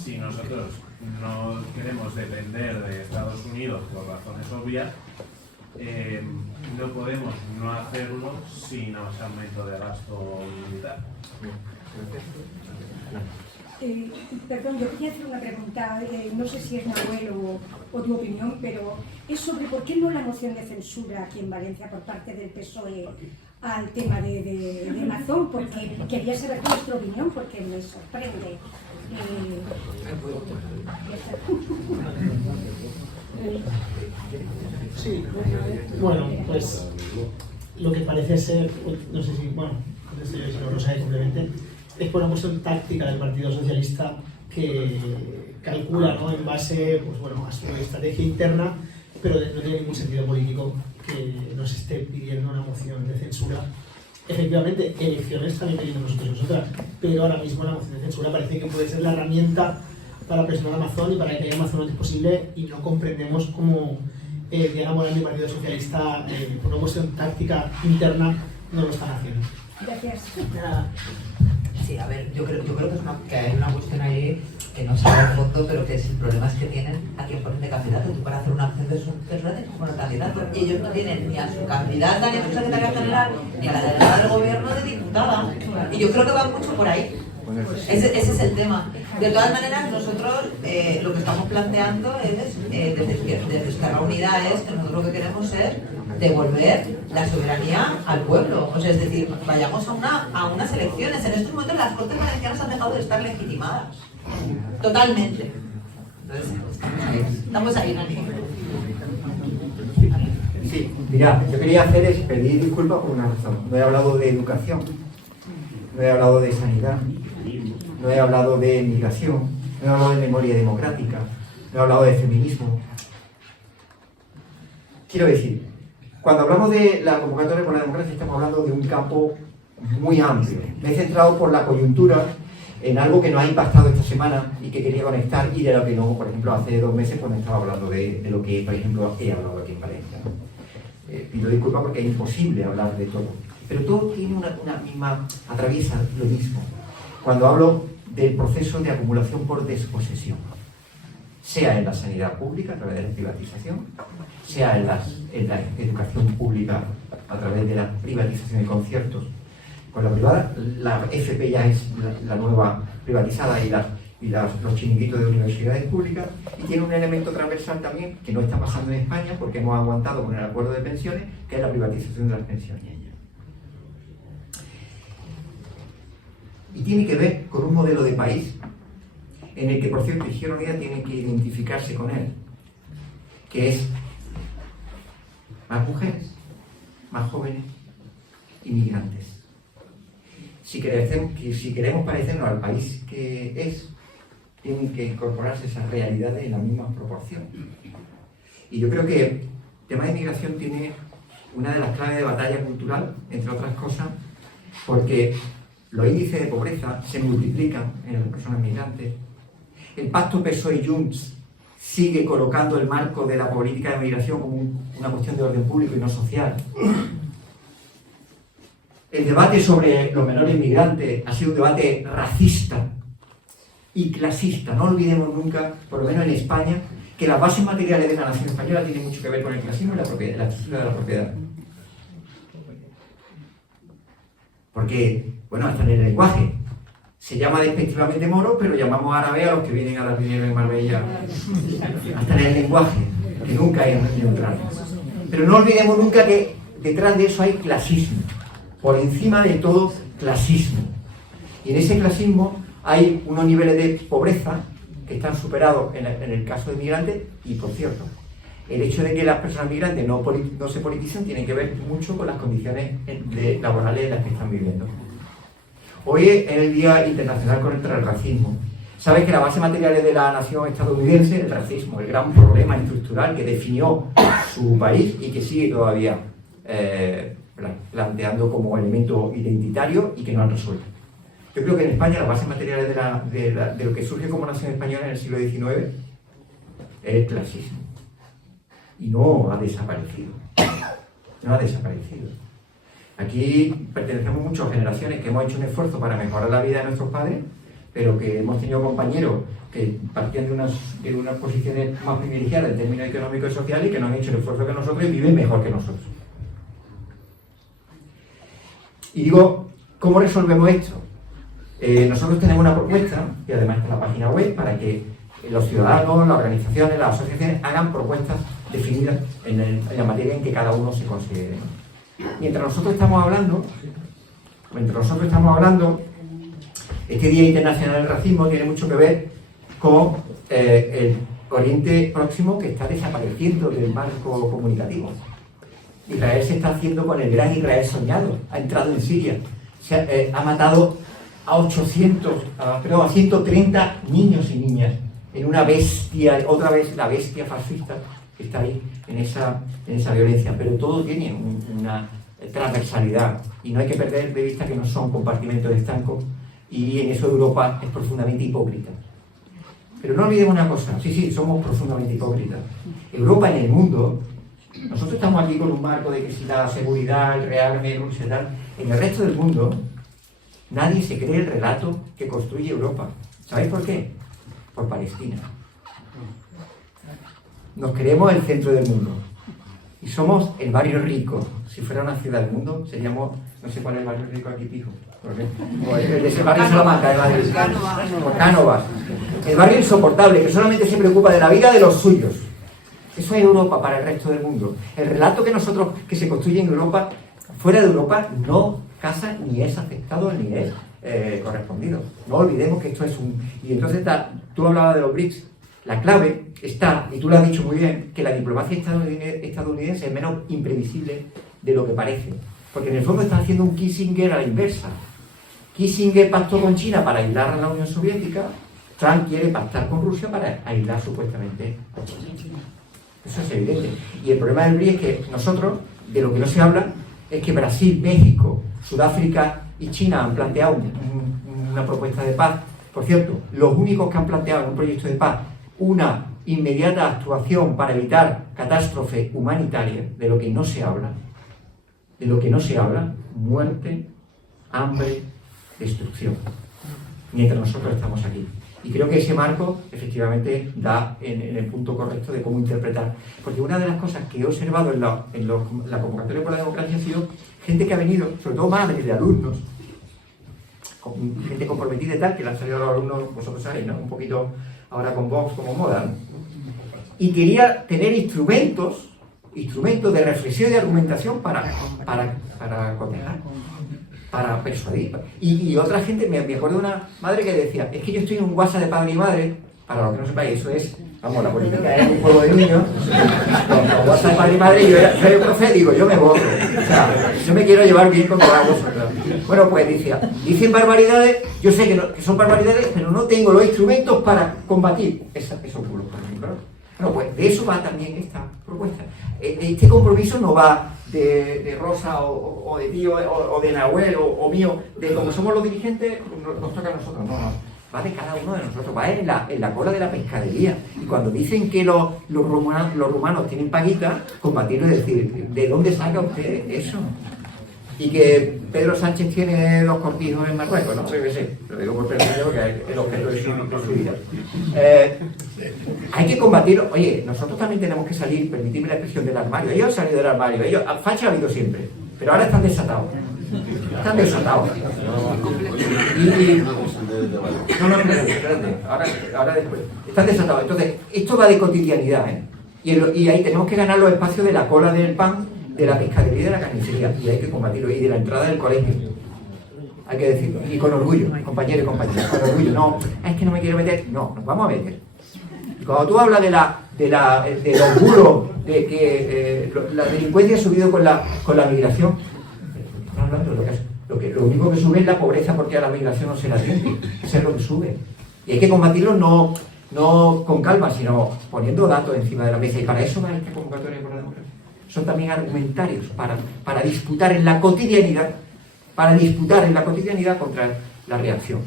si nosotros no queremos depender de Estados Unidos por razones obvias, no podemos no hacerlo sin ese aumento de gasto militar? Perdón, yo quería hacer una pregunta, no sé si es Nahuel o tu opinión, pero es sobre por qué no la moción de censura aquí en Valencia por parte del PSOE al tema de Amazon, porque quería saber vuestra opinión, porque me sorprende. Sí, bueno, pues lo que parece ser, no sé si, bueno, no sé si lo sabe simplemente, es por una cuestión táctica del Partido Socialista que calcula, ¿no?, en base, pues bueno, a su estrategia interna, pero no tiene ningún sentido político que nos esté pidiendo una moción de censura. Efectivamente, elecciones también pedimos nosotros y nosotras, pero ahora mismo la moción de censura parece que puede ser la herramienta para presionar a Amazon y para que haya Amazon lo antes posible, y no comprendemos cómo Diana Morán y el Partido Socialista, por una cuestión táctica interna, no lo están haciendo. Gracias. Sí, a ver, yo creo que hay una cuestión ahí que no sabe el fondo, pero que el problema es que tienen a quien ponen de candidato. Tú para hacer una acción de censura tienes que poner candidato. Y ellos no tienen ni a su candidata, ni a su secretaria general, ni a la delegada del gobierno de diputada. Y yo creo que va mucho por ahí. Ese es el tema. De todas maneras, nosotros lo que estamos planteando es, desde Esquerra Unida, es que nosotros lo que queremos es devolver la soberanía al pueblo. O sea, es decir, vayamos a unas elecciones. En estos momentos las Cortes Valencianas han dejado de estar legitimadas. Totalmente. Entonces, estamos ahí, Nani. Sí, mira, yo quería pedir disculpas por una razón. No he hablado de educación, no he hablado de sanidad, no he hablado de migración, no he hablado de memoria democrática, no he hablado de feminismo. Quiero decir, cuando hablamos de la convocatoria por la democracia estamos hablando de un campo muy amplio. Me he centrado por la coyuntura en algo que nos ha impactado esta semana y que quería conectar, y de lo que no, por ejemplo, hace 2 meses pues no estaba hablando de lo que, por ejemplo, he hablado aquí en Valencia, ¿no? Pido disculpas porque es imposible hablar de todo, pero todo tiene una misma, atraviesa lo mismo. Cuando hablo del proceso de acumulación por desposesión, sea en la sanidad pública a través de la privatización, sea en la educación pública a través de la privatización de conciertos. Con la privada, la FP ya es la nueva privatizada y los chiringuitos de universidades públicas, y tiene un elemento transversal también que no está pasando en España porque hemos aguantado con el acuerdo de pensiones, que es la privatización de las pensiones. Y tiene que ver con un modelo de país en el que, por cierto, Izquierda Unida tiene que identificarse con él, que es más mujeres, más jóvenes, inmigrantes. Si queremos parecernos al país que es, tienen que incorporarse esas realidades en la misma proporción. Y yo creo que el tema de inmigración tiene una de las claves de batalla cultural, entre otras cosas, porque los índices de pobreza se multiplican en las personas migrantes. El pacto PSOE-Junts sigue colocando el marco de la política de migración como una cuestión de orden público y no social. El debate sobre los menores migrantes ha sido un debate racista y clasista. No olvidemos nunca, por lo menos en España, que las bases materiales de la nación española tienen mucho que ver con el clasismo y la estructura de la propiedad. Porque, bueno, hasta en el lenguaje se llama despectivamente moro, pero llamamos árabe a los que vienen a las Riviera en Marbella. Hasta en el lenguaje, que nunca es neutral. Pero no olvidemos nunca que detrás de eso hay clasismo. Por encima de todo, clasismo. Y en ese clasismo hay unos niveles de pobreza que están superados en el caso de migrantes, y, por cierto, el hecho de que las personas migrantes no se politicen tiene que ver mucho con las condiciones laborales en las que están viviendo. Hoy es el Día Internacional contra el Racismo. Sabes que la base material de la nación estadounidense, el racismo, el gran problema estructural que definió su país y que sigue todavía planteando como elemento identitario y que no han resuelto. Yo creo que en España las bases materiales de lo que surge como nación española en el siglo XIX es el clasismo. Y no ha desaparecido. No ha desaparecido. Aquí pertenecemos muchas generaciones que hemos hecho un esfuerzo para mejorar la vida de nuestros padres, pero que hemos tenido compañeros que partían de unas posiciones más privilegiadas en términos económicos y sociales y que no han hecho el esfuerzo que nosotros y viven mejor que nosotros. Y digo, ¿cómo resolvemos esto? Nosotros tenemos una propuesta, y además está en la página web, para que los ciudadanos, las organizaciones, las asociaciones hagan propuestas definidas en la materia en que cada uno se considere. Mientras nosotros estamos hablando, este Día Internacional del Racismo tiene mucho que ver con el Oriente Próximo, que está desapareciendo del marco comunicativo. Israel se está haciendo con el gran Israel soñado, ha entrado en Siria, ha matado a 130 niños y niñas en una bestia, otra vez la bestia fascista que está ahí en esa violencia, pero todo tiene una transversalidad y no hay que perder de vista que no son compartimentos estancos, y en eso Europa es profundamente hipócrita. Pero no olvidemos una cosa, sí, somos profundamente hipócritas. Europa en el mundo, nosotros estamos aquí con un marco de que si la seguridad, el rearme, Rusia, tal. En el resto del mundo, nadie se cree el relato que construye Europa. ¿Sabéis por qué? Por Palestina. Nos creemos el centro del mundo. Y somos el barrio rico. Si fuera una ciudad del mundo, seríamos, no sé cuál es el barrio rico aquí, Pijo. El de ese barrio Salamanca, el barrio Cánovas. El barrio insoportable, que solamente se preocupa de la vida de los suyos. Eso es Europa para el resto del mundo. El relato que se construye en Europa, fuera de Europa, no casa ni es aceptado ni es correspondido. No olvidemos que esto es Y entonces tú hablabas de los BRICS. La clave está, y tú lo has dicho muy bien, que la diplomacia estadounidense es menos imprevisible de lo que parece. Porque en el fondo está haciendo un Kissinger a la inversa. Kissinger pactó con China para aislar a la Unión Soviética. Trump quiere pactar con Rusia para aislar supuestamente a China. Eso es evidente. Y el problema del BRICS es que nosotros, de lo que no se habla, es que Brasil, México, Sudáfrica y China han planteado una propuesta de paz. Por cierto, los únicos que han planteado en un proyecto de paz una inmediata actuación para evitar catástrofe humanitaria, de lo que no se habla, muerte, hambre, destrucción, mientras nosotros estamos aquí. Y creo que ese marco efectivamente da en el punto correcto de cómo interpretar. Porque una de las cosas que he observado en la convocatoria por la democracia ha sido gente que ha venido, sobre todo madres de alumnos, gente comprometida y tal, que le han salido a los alumnos, vosotros sabéis, ¿no? Un poquito ahora con Vox como moda, ¿no? Y quería tener instrumentos de reflexión y de argumentación para cotejar, para persuadir. Y otra gente, me acuerdo de una madre que decía, es que yo estoy en un WhatsApp de padre y madre, para los que no sepáis, eso es, vamos, la política es un juego de niños, los WhatsApp de padre y madre, y yo era profe, digo, yo me borro, o sea, yo me quiero llevar bien con todas vosotros. Bueno, pues decía, dicen barbaridades, yo sé que son barbaridades, pero no tengo los instrumentos para combatir esos pueblos, por ejemplo. Bueno, pues de eso va también esta propuesta. Este compromiso no va de Rosa o de Tío o de Nahuel o mío, de como somos los dirigentes, nos toca a nosotros, no. Va de cada uno de nosotros, va en la cola de la pescadería. Y cuando dicen que los rumanos tienen paguita, combatirlo y decir, ¿de dónde saca usted eso? Y que Pedro Sánchez tiene 2 cortijos en Marruecos, no sé qué sé, lo digo por perder porque es el objeto de su vida. Hay que combatirlo. Oye, nosotros también tenemos que salir, permitirme la expresión, del armario. Ellos han salido del armario, facha ha habido siempre, pero ahora están desatados. Están desatados. No, espérate, ahora después. Están desatados. Entonces, esto va de cotidianidad, ¿eh? Y ahí tenemos que ganar los espacios de la cola del pan, de la pescadería y de la carnicería, y hay que combatirlo, y de la entrada del colegio, hay que decirlo, y con orgullo, compañeros y compañeras, con orgullo, no, es que no me quiero meter, no, nos vamos a meter. Y cuando tú hablas del orgullo, de que la delincuencia ha subido con la migración, estamos hablando de lo único que sube es la pobreza, porque a la migración no se la atiende, eso es lo que sube, y hay que combatirlo no con calma, sino poniendo datos encima de la mesa, y para eso va esta convocatoria por la democracia. Son también argumentarios para disputar en la cotidianidad, contra la reacción.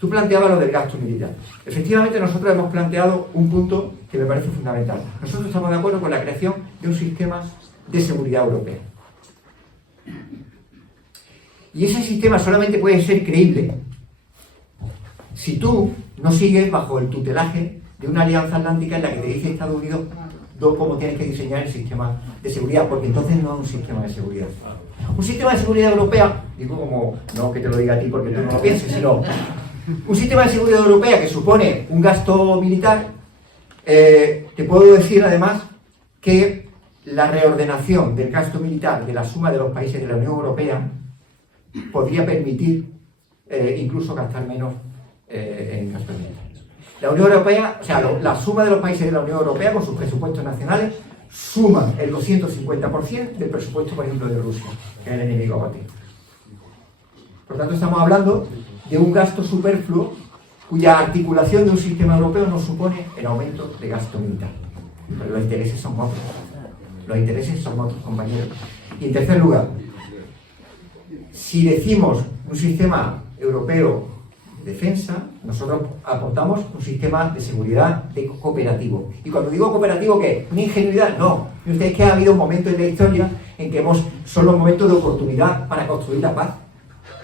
Tú planteabas lo del gasto militar. Efectivamente, nosotros hemos planteado un punto que me parece fundamental. Nosotros estamos de acuerdo con la creación de un sistema de seguridad europea. Y ese sistema solamente puede ser creíble si tú no sigues bajo el tutelaje de una alianza atlántica en la que te dice Estados Unidos cómo tienes que diseñar el sistema de seguridad, porque entonces no es un sistema de seguridad. Un sistema de seguridad europea, digo como, no que te lo diga a ti porque tú no lo pienses, sino un sistema de seguridad europea que supone un gasto militar, te puedo decir además que la reordenación del gasto militar de la suma de los países de la Unión Europea podría permitir incluso gastar menos en gasto militar. La Unión Europea, o sea, la suma de los países de la Unión Europea con sus presupuestos nacionales suman el 250% del presupuesto, por ejemplo, de Rusia, que es el enemigo a batir. Por tanto, estamos hablando de un gasto superfluo cuya articulación de un sistema europeo no supone el aumento de gasto militar. Pero los intereses son otros. Los intereses son otros, compañeros. Y en tercer lugar, si decimos un sistema europeo defensa, nosotros aportamos un sistema de seguridad cooperativo. Y cuando digo cooperativo, ¿qué? ¿Una ingenuidad? No. Y ustedes que ha habido momentos en la historia en que son los momentos de oportunidad para construir la paz.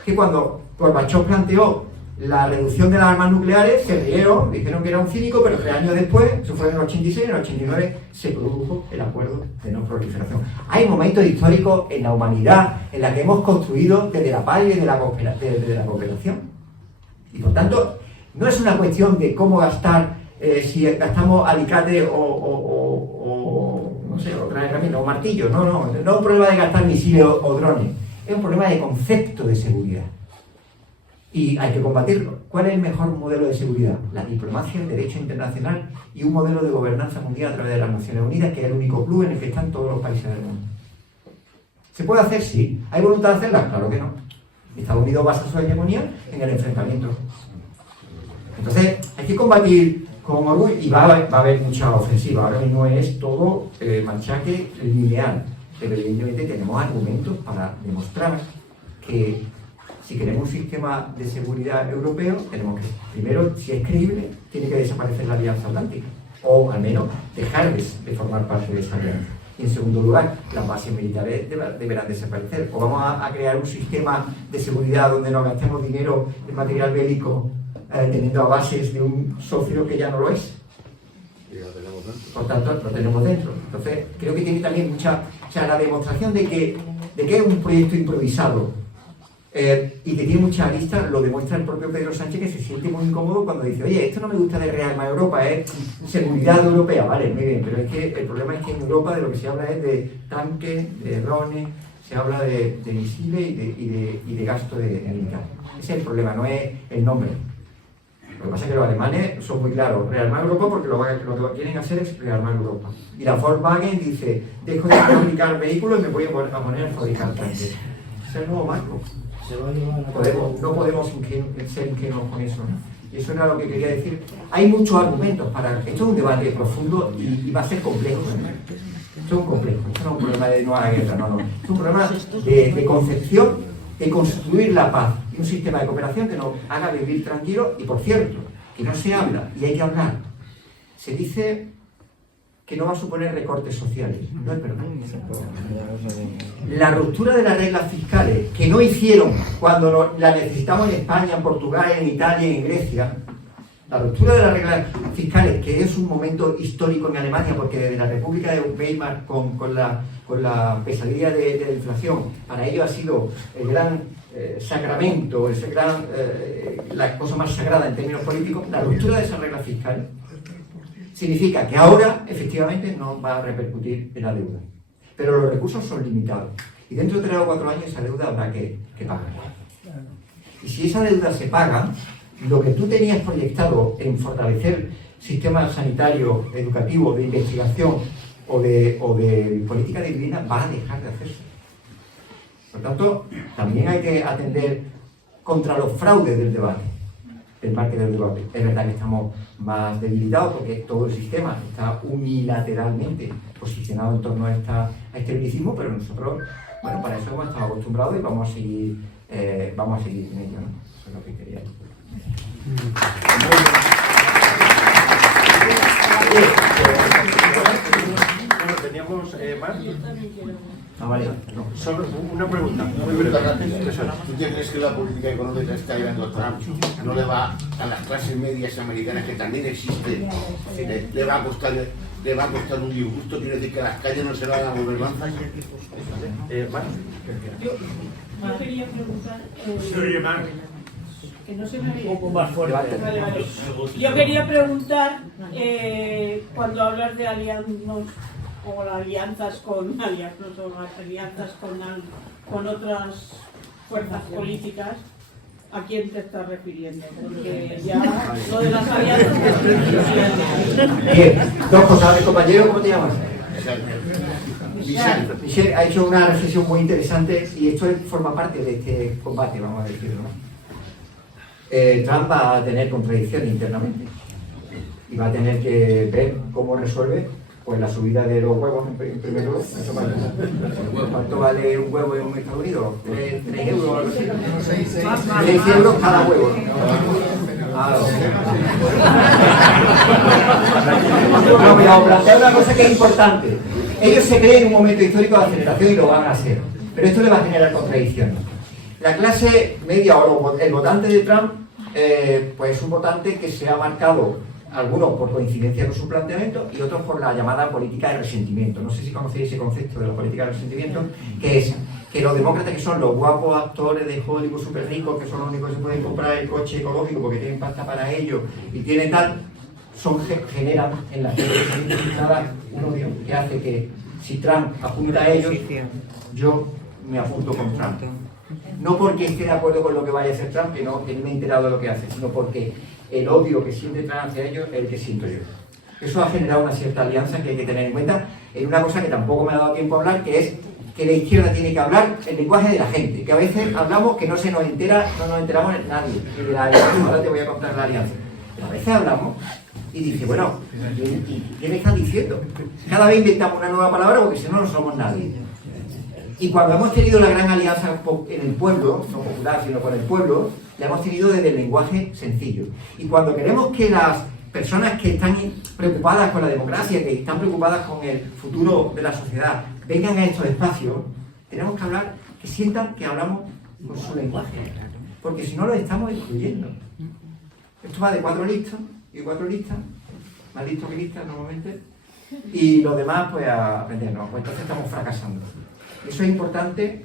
Que cuando Gorbachev planteó la reducción de las armas nucleares, se rieron, dijeron que era un cínico, pero 3 años después, eso fue en el 86, en el 89 se produjo el acuerdo de no proliferación. Hay momentos históricos en la humanidad en la que hemos construido desde la paz y desde la cooperación. Y por tanto, no es una cuestión de cómo gastar, si gastamos alicate o no sé, otra herramienta, o martillo, no es un problema de gastar misiles o drones, es un problema de concepto de seguridad. Y hay que combatirlo. ¿Cuál es el mejor modelo de seguridad? La diplomacia, el derecho internacional y un modelo de gobernanza mundial a través de las Naciones Unidas, que es el único club en el que están todos los países del mundo. ¿Se puede hacer? Sí. ¿Hay voluntad de hacerla? Claro que no. Estados Unidos basa su hegemonía en el enfrentamiento. Entonces, hay que combatir con orgullo y va a haber mucha ofensiva. Ahora mismo es todo machaque lineal, pero evidentemente tenemos argumentos para demostrar que Si queremos un sistema de seguridad europeo, tenemos que, primero, si es creíble, tiene que desaparecer la Alianza Atlántica, o al menos dejar de formar parte de esa alianza. Y en segundo lugar, las bases militares deberán desaparecer. O vamos a crear un sistema de seguridad donde no gastemos dinero en material bélico teniendo a bases de un socio que ya no lo es. Por tanto, lo tenemos dentro. Entonces, creo que tiene también mucha... O sea, la demostración de que es un proyecto improvisado y que tiene muchas aristas, lo demuestra el propio Pedro Sánchez, que se siente muy incómodo cuando dice, oye, esto no me gusta de Rearmar Europa, es seguridad europea. Vale, muy bien, pero es que el problema es que en Europa de lo que se habla es de tanques, de drones, se habla de misiles y de gasto de militar. Ese es el problema, no es el nombre. Lo que pasa es que los alemanes son muy claros, rearmar Europa porque lo que quieren hacer es rearmar Europa. Y la Volkswagen dice, dejo de fabricar vehículos y me voy a poner a fabricar tanques. Ese es el nuevo marco. No podemos ser ingenuos con eso, ¿no? Y eso era lo que quería decir. Hay muchos argumentos para... Esto es un debate profundo y va a ser complejo, ¿no? Esto es un complejo, esto no es un problema de no a la guerra, no. Esto es un problema de concepción, de construir la paz y un sistema de cooperación que nos haga vivir tranquilo. Y por cierto, que no se habla y hay que hablar. Se dice que no va a suponer recortes sociales. No es verdad. La ruptura de las reglas fiscales que no hicieron cuando la necesitamos en España, en Portugal, en Italia y en Grecia, la ruptura de las reglas fiscales, que es un momento histórico en Alemania, porque desde la República de Weimar con la pesadilla de la inflación, para ellos ha sido el gran sacramento, la cosa más sagrada en términos políticos. La ruptura de esas reglas fiscales significa que ahora efectivamente no va a repercutir en la deuda, pero los recursos son limitados y dentro de 3 o 4 años esa deuda habrá que pagar. Y si esa deuda se paga, lo que tú tenías proyectado en fortalecer sistemas sanitarios, educativos, de investigación o de política de vivienda va a dejar de hacerse. Por tanto, también hay que atender contra los fraudes del debate, del marco del debate. Es verdad que estamos más debilitados porque todo el sistema está unilateralmente posicionado en torno a este belicismo, pero nosotros, bueno, para eso hemos estado acostumbrados y vamos a seguir en ello, ¿no? Eso es lo que quería decir. Bueno, teníamos más. Vale. No, solo una pregunta. Muy breve. ¿Tú crees que la política económica que está llevando Trump no le va a las clases medias americanas, que también existe, le va a costar un disgusto? Quiere decir que las calles no se van a volver manzas. Yo quería preguntar... que no se me Un poco más fuerte. Vale. Yo quería preguntar, cuando hablas de alianzas o alianzas con otras fuerzas políticas, ¿a quién te estás refiriendo? Porque ya lo de las alianzas... Bien, dos cosas, compañero, ¿cómo te llamas? Michel ha hecho una reflexión muy interesante y esto forma parte de este combate, vamos a decirlo, ¿no? Trump va a tener contradicciones internamente y va a tener que ver cómo resuelve pues la subida de los huevos en primer lugar. ¿Cuánto vale un huevo en Estados Unidos? ¿3 euros o algo así? 6 euros cada huevo. No, pero plantear una cosa que es importante. Ellos se creen en un momento histórico de aceleración y lo van a hacer, pero esto le va a generar contradicciones. La clase media o el votante de Trump, pues es un votante que se ha marcado, algunos por coincidencia con su planteamiento y otros por la llamada política de resentimiento. No sé si conocéis ese concepto de la política de resentimiento, que es que los demócratas, que son los guapos actores de Hollywood súper ricos, que son los únicos que se pueden comprar el coche ecológico porque tienen pasta para ello y tienen tal, generan en la gente un odio que hace que si Trump apunta a ellos, yo me apunto con Trump. No porque esté de acuerdo con lo que vaya a hacer Trump, que no me he enterado de lo que hace, sino porque el odio que siente Trump hacia ellos es el que siento yo. Eso ha generado una cierta alianza que hay que tener en cuenta en una cosa que tampoco me ha dado tiempo a hablar, que es que la izquierda tiene que hablar el lenguaje de la gente, que a veces hablamos que no nos enteramos en nadie. Y de la alianza, ahora te voy a contar la alianza. Pero a veces hablamos y dice, bueno, ¿qué me estás diciendo? Cada vez inventamos una nueva palabra porque si no, no somos nadie. Y cuando hemos tenido la gran alianza en el pueblo, no popular, sino con el pueblo, la hemos tenido desde el lenguaje sencillo. Y cuando queremos que las personas que están preocupadas con la democracia, que están preocupadas con el futuro de la sociedad, vengan a estos espacios, tenemos que hablar, que sientan que hablamos con su lenguaje, porque si no lo estamos excluyendo. Esto va de 4 listas, y 4 listas, más listos que listas normalmente, y los demás pues a aprendernos, pues entonces estamos fracasando. Eso es importante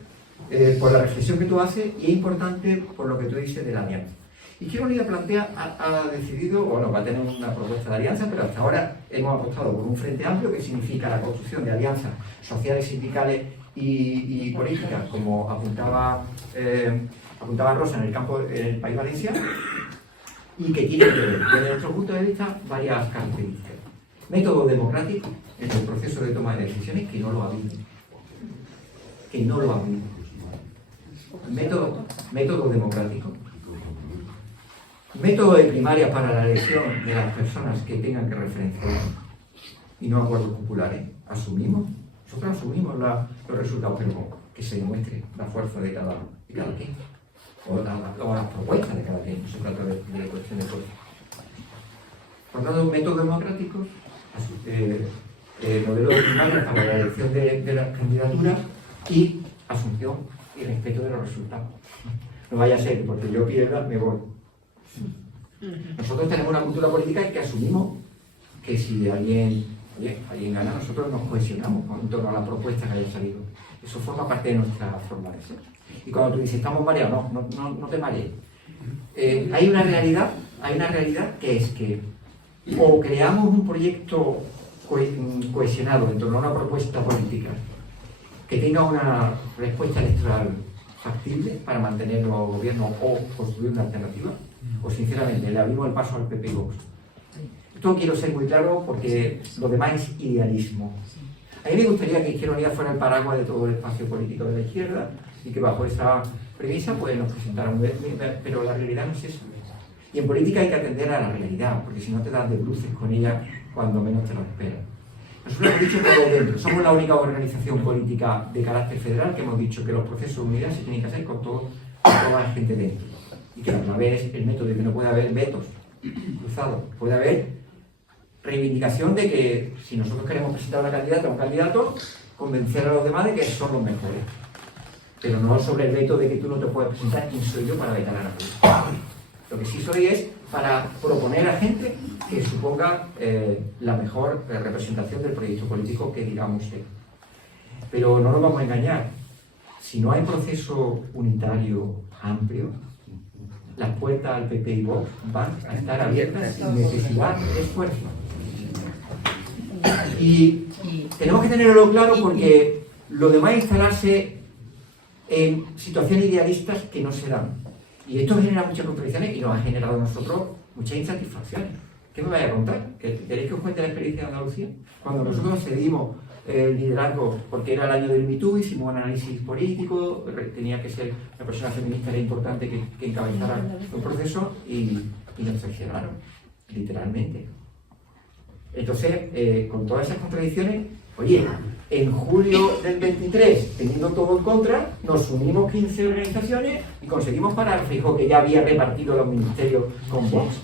por la reflexión que tú haces y es importante por lo que tú dices de la alianza. Izquierda Unida plantea, ha decidido, bueno, va a tener una propuesta de alianza, pero hasta ahora hemos apostado por un frente amplio que significa la construcción de alianzas sociales, sindicales y políticas, como apuntaba Rosa en el País Valencia, y que tiene, desde nuestro punto de vista, varias características. Método democrático en el proceso de toma de decisiones, que no lo ha habido. Que no lo ha habido. Método democrático. Método de primaria para la elección de las personas que tengan que referenciar y no acuerdos populares. Nosotros asumimos los resultados, pero que se demuestre la fuerza de cada quien. O las propuestas de cada quien, no se trata de cuestión de fuerza. Por tanto, método democrático, modelo de primaria para la elección de las candidaturas y asunción y respeto de los resultados. No vaya a ser que porque yo pierda me voy. Nosotros tenemos una cultura política en que asumimos que si alguien gana, nosotros nos cohesionamos en torno a la propuesta que haya salido. Eso forma parte de nuestra forma de ser. Y cuando tú dices, estamos mareados, no te marees. Hay una realidad que es que o creamos un proyecto cohesionado en torno a una propuesta política que tenga una respuesta electoral factible para mantener el nuevo gobierno o construir una alternativa, o sinceramente le abrimos el paso al PP y Vox. Esto quiero ser muy claro porque lo demás es idealismo. A mí me gustaría que Izquierda Unida fuera el paraguas de todo el espacio político de la izquierda y que bajo esa premisa pues nos presentaran, pero la realidad no es eso. Y en política hay que atender a la realidad, porque si no te das de bruces con ella cuando menos te lo esperas. Nosotros hemos dicho todo dentro, somos la única organización política de carácter federal que hemos dicho que los procesos de unidad se tienen que hacer con toda la gente dentro. Y que a la vez el método de que no puede haber vetos cruzados, puede haber reivindicación de que si nosotros queremos presentar una candidata o un candidato, convencer a los demás de que son los mejores. Pero no sobre el veto de que tú no te puedes presentar, quién soy yo para vetar a nadie. Lo que sí soy es para proponer a gente que suponga la mejor representación del proyecto político que digamos ser. Pero no nos vamos a engañar. Si no hay proceso unitario amplio, las puertas al PP y Vox van a estar abiertas sin necesidad de esfuerzo. Y tenemos que tenerlo claro porque lo demás es instalarse en situaciones idealistas que no se dan. Y esto genera muchas contradicciones y nos ha generado a nosotros muchas insatisfacciones. ¿Qué me vais a contar? ¿Queréis que os cuente la experiencia de Andalucía? Cuando nosotros cedimos el liderazgo, porque era el año del Me Too, hicimos un análisis político, tenía que ser una persona feminista, era importante que encabezara un proceso y nos traicionaron, literalmente. Entonces, con todas esas contradicciones, oye, en julio del 23, teniendo todo en contra, nos unimos 15 organizaciones y conseguimos parar Feijóo, que ya había repartido los ministerios con Vox.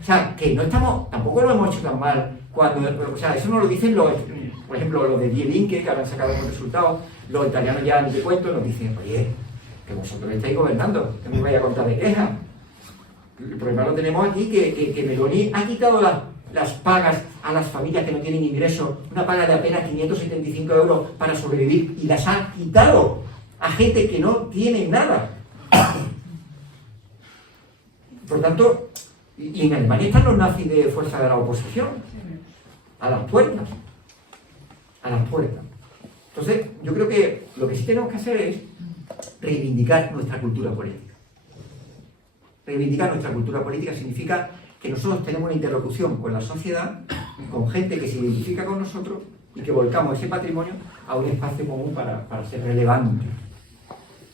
O sea, que no estamos, tampoco lo hemos hecho tan mal cuando, o sea, eso no lo dicen los, por ejemplo, los de Die Linke, que han sacado los resultados, los italianos ya ni te cuento, nos dicen, oye, que vosotros estáis gobernando, que me vais a contar de quejas. El problema lo tenemos aquí, que Meloni ha quitado las pagas a las familias que no tienen ingresos, una paga de apenas 575 euros para sobrevivir, y las ha quitado a gente que no tiene nada. Por tanto, y en Alemania están los nazis de fuerza de la oposición, a las puertas. A las puertas. Entonces, yo creo que lo que sí tenemos que hacer es reivindicar nuestra cultura política. Reivindicar nuestra cultura política significa que nosotros tenemos una interlocución con la sociedad, con gente que se identifica con nosotros y que volcamos ese patrimonio a un espacio común para ser relevante.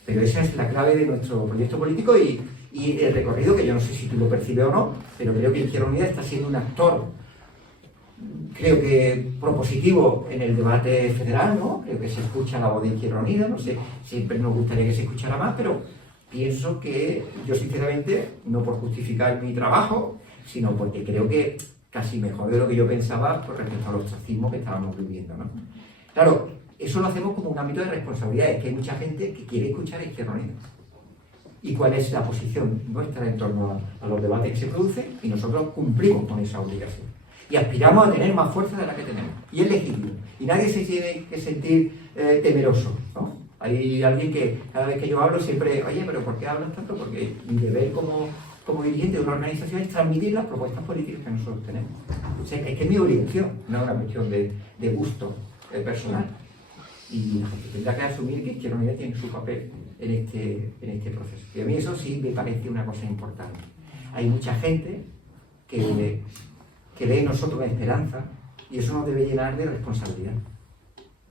Pero esa es la clave de nuestro proyecto político y el recorrido, que yo no sé si tú lo percibes o no, pero creo que Izquierda Unida está siendo un actor creo que propositivo en el debate federal, ¿no? Creo que se escucha la voz de Izquierda Unida, no sé, siempre nos gustaría que se escuchara más, pero pienso que yo sinceramente, no por justificar mi trabajo, sino porque creo que casi mejor de lo que yo pensaba con respecto al ostracismo que estábamos viviendo, ¿no? Claro, eso lo hacemos como un ámbito de responsabilidad, es que hay mucha gente que quiere escuchar a Izquierda Unida. ¿Y cuál es la posición nuestra en torno a los debates que se producen? Y nosotros cumplimos con esa obligación. Y aspiramos a tener más fuerza de la que tenemos. Y es legítimo. Y nadie se tiene que sentir temeroso, ¿no? Hay alguien que cada vez que yo hablo siempre, oye, pero ¿por qué hablas tanto? Porque mi deber como dirigente de una organización es transmitir las propuestas políticas que nosotros tenemos. O sea, es que es mi obligación, no es una cuestión de gusto personal. Y tendrá que asumir que Izquierda Unida tiene su papel en este proceso. Y a mí eso sí me parece una cosa importante. Hay mucha gente que ve en nosotros una esperanza y eso nos debe llenar de responsabilidad.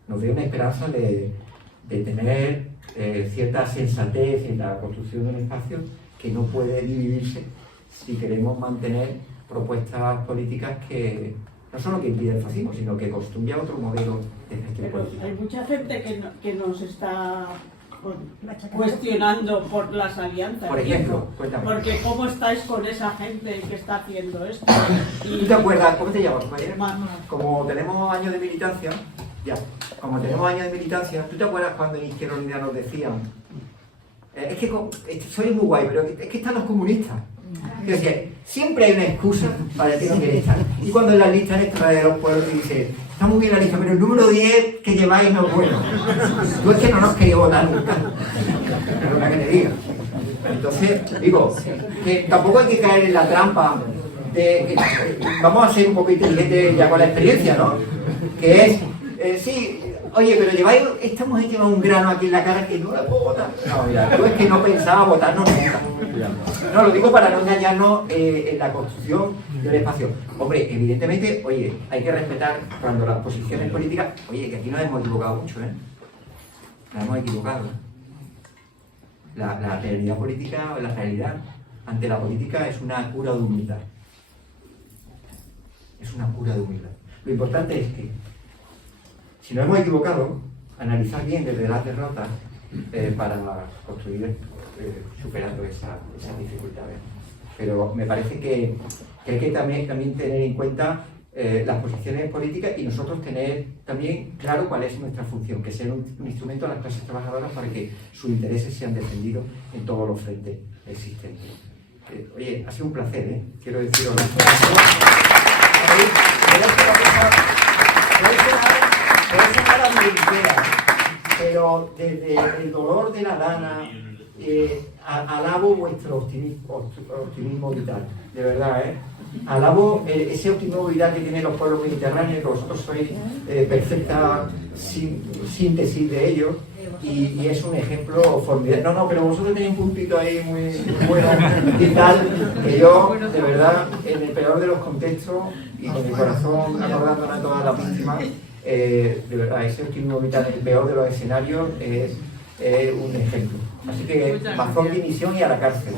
Nos dé una esperanza de tener cierta sensatez en la construcción de un espacio que no puede dividirse si queremos mantener propuestas políticas que no solo que impiden el fascismo, sino que construya otro modelo de gestión política. Hay mucha gente que nos está cuestionando por las alianzas. Por ejemplo, cuéntame. Porque ¿cómo estáis con esa gente que está haciendo esto? ¿Tú te acuerdas? ¿Cómo te llamas? Manuel. Como tenemos años de militancia, ¿tú te acuerdas cuando en Izquierda Unida nos decían es que soy muy guay, pero es que están los comunistas? Yo decía, siempre hay una excusa para decir que estar. Y cuando en la lista electoral de los pueblos te dice, está muy bien la lista, pero el número 10 que lleváis no es bueno. Tú es que no nos queréis votar nunca. Perdona que te diga. Entonces, digo, que tampoco hay que caer en la trampa de vamos a ser un poco inteligentes ya con la experiencia, ¿no? Que es, sí, oye, pero esta mujer lleva un grano aquí en la cara que no la puedo votar. No, mira, tú es que no pensaba votarnos nunca. No, lo digo para no engañarnos en la construcción del espacio. Hombre, evidentemente, oye, hay que respetar cuando las posiciones políticas... Oye, que aquí nos hemos equivocado mucho, ¿eh? Nos hemos equivocado. La realidad política, la realidad ante la política es una cura de humildad. Es una cura de humildad. Lo importante es que, si nos hemos equivocado, analizar bien desde las derrotas para construir superando esas dificultades. Pero me parece que hay que también tener en cuenta las posiciones políticas y nosotros tener también claro cuál es nuestra función, que sea un instrumento a las clases trabajadoras para que sus intereses sean defendidos en todos los frentes existentes. Oye, ha sido un placer, ¿eh? Quiero deciros pero desde el dolor de la lana alabo vuestro optimismo vital, de verdad, ¿eh? Alabo ese optimismo vital que tienen los pueblos mediterráneos, que vosotros sois perfecta síntesis de ellos y es un ejemplo formidable. No, pero vosotros tenéis un puntito ahí muy bueno y tal, que yo, de verdad, en el peor de los contextos y con el corazón acordándonos a todas las víctimas, de verdad, ese optimismo vital en el peor de los escenarios es un ejemplo. Así que, bastón de misión y a la cárcel.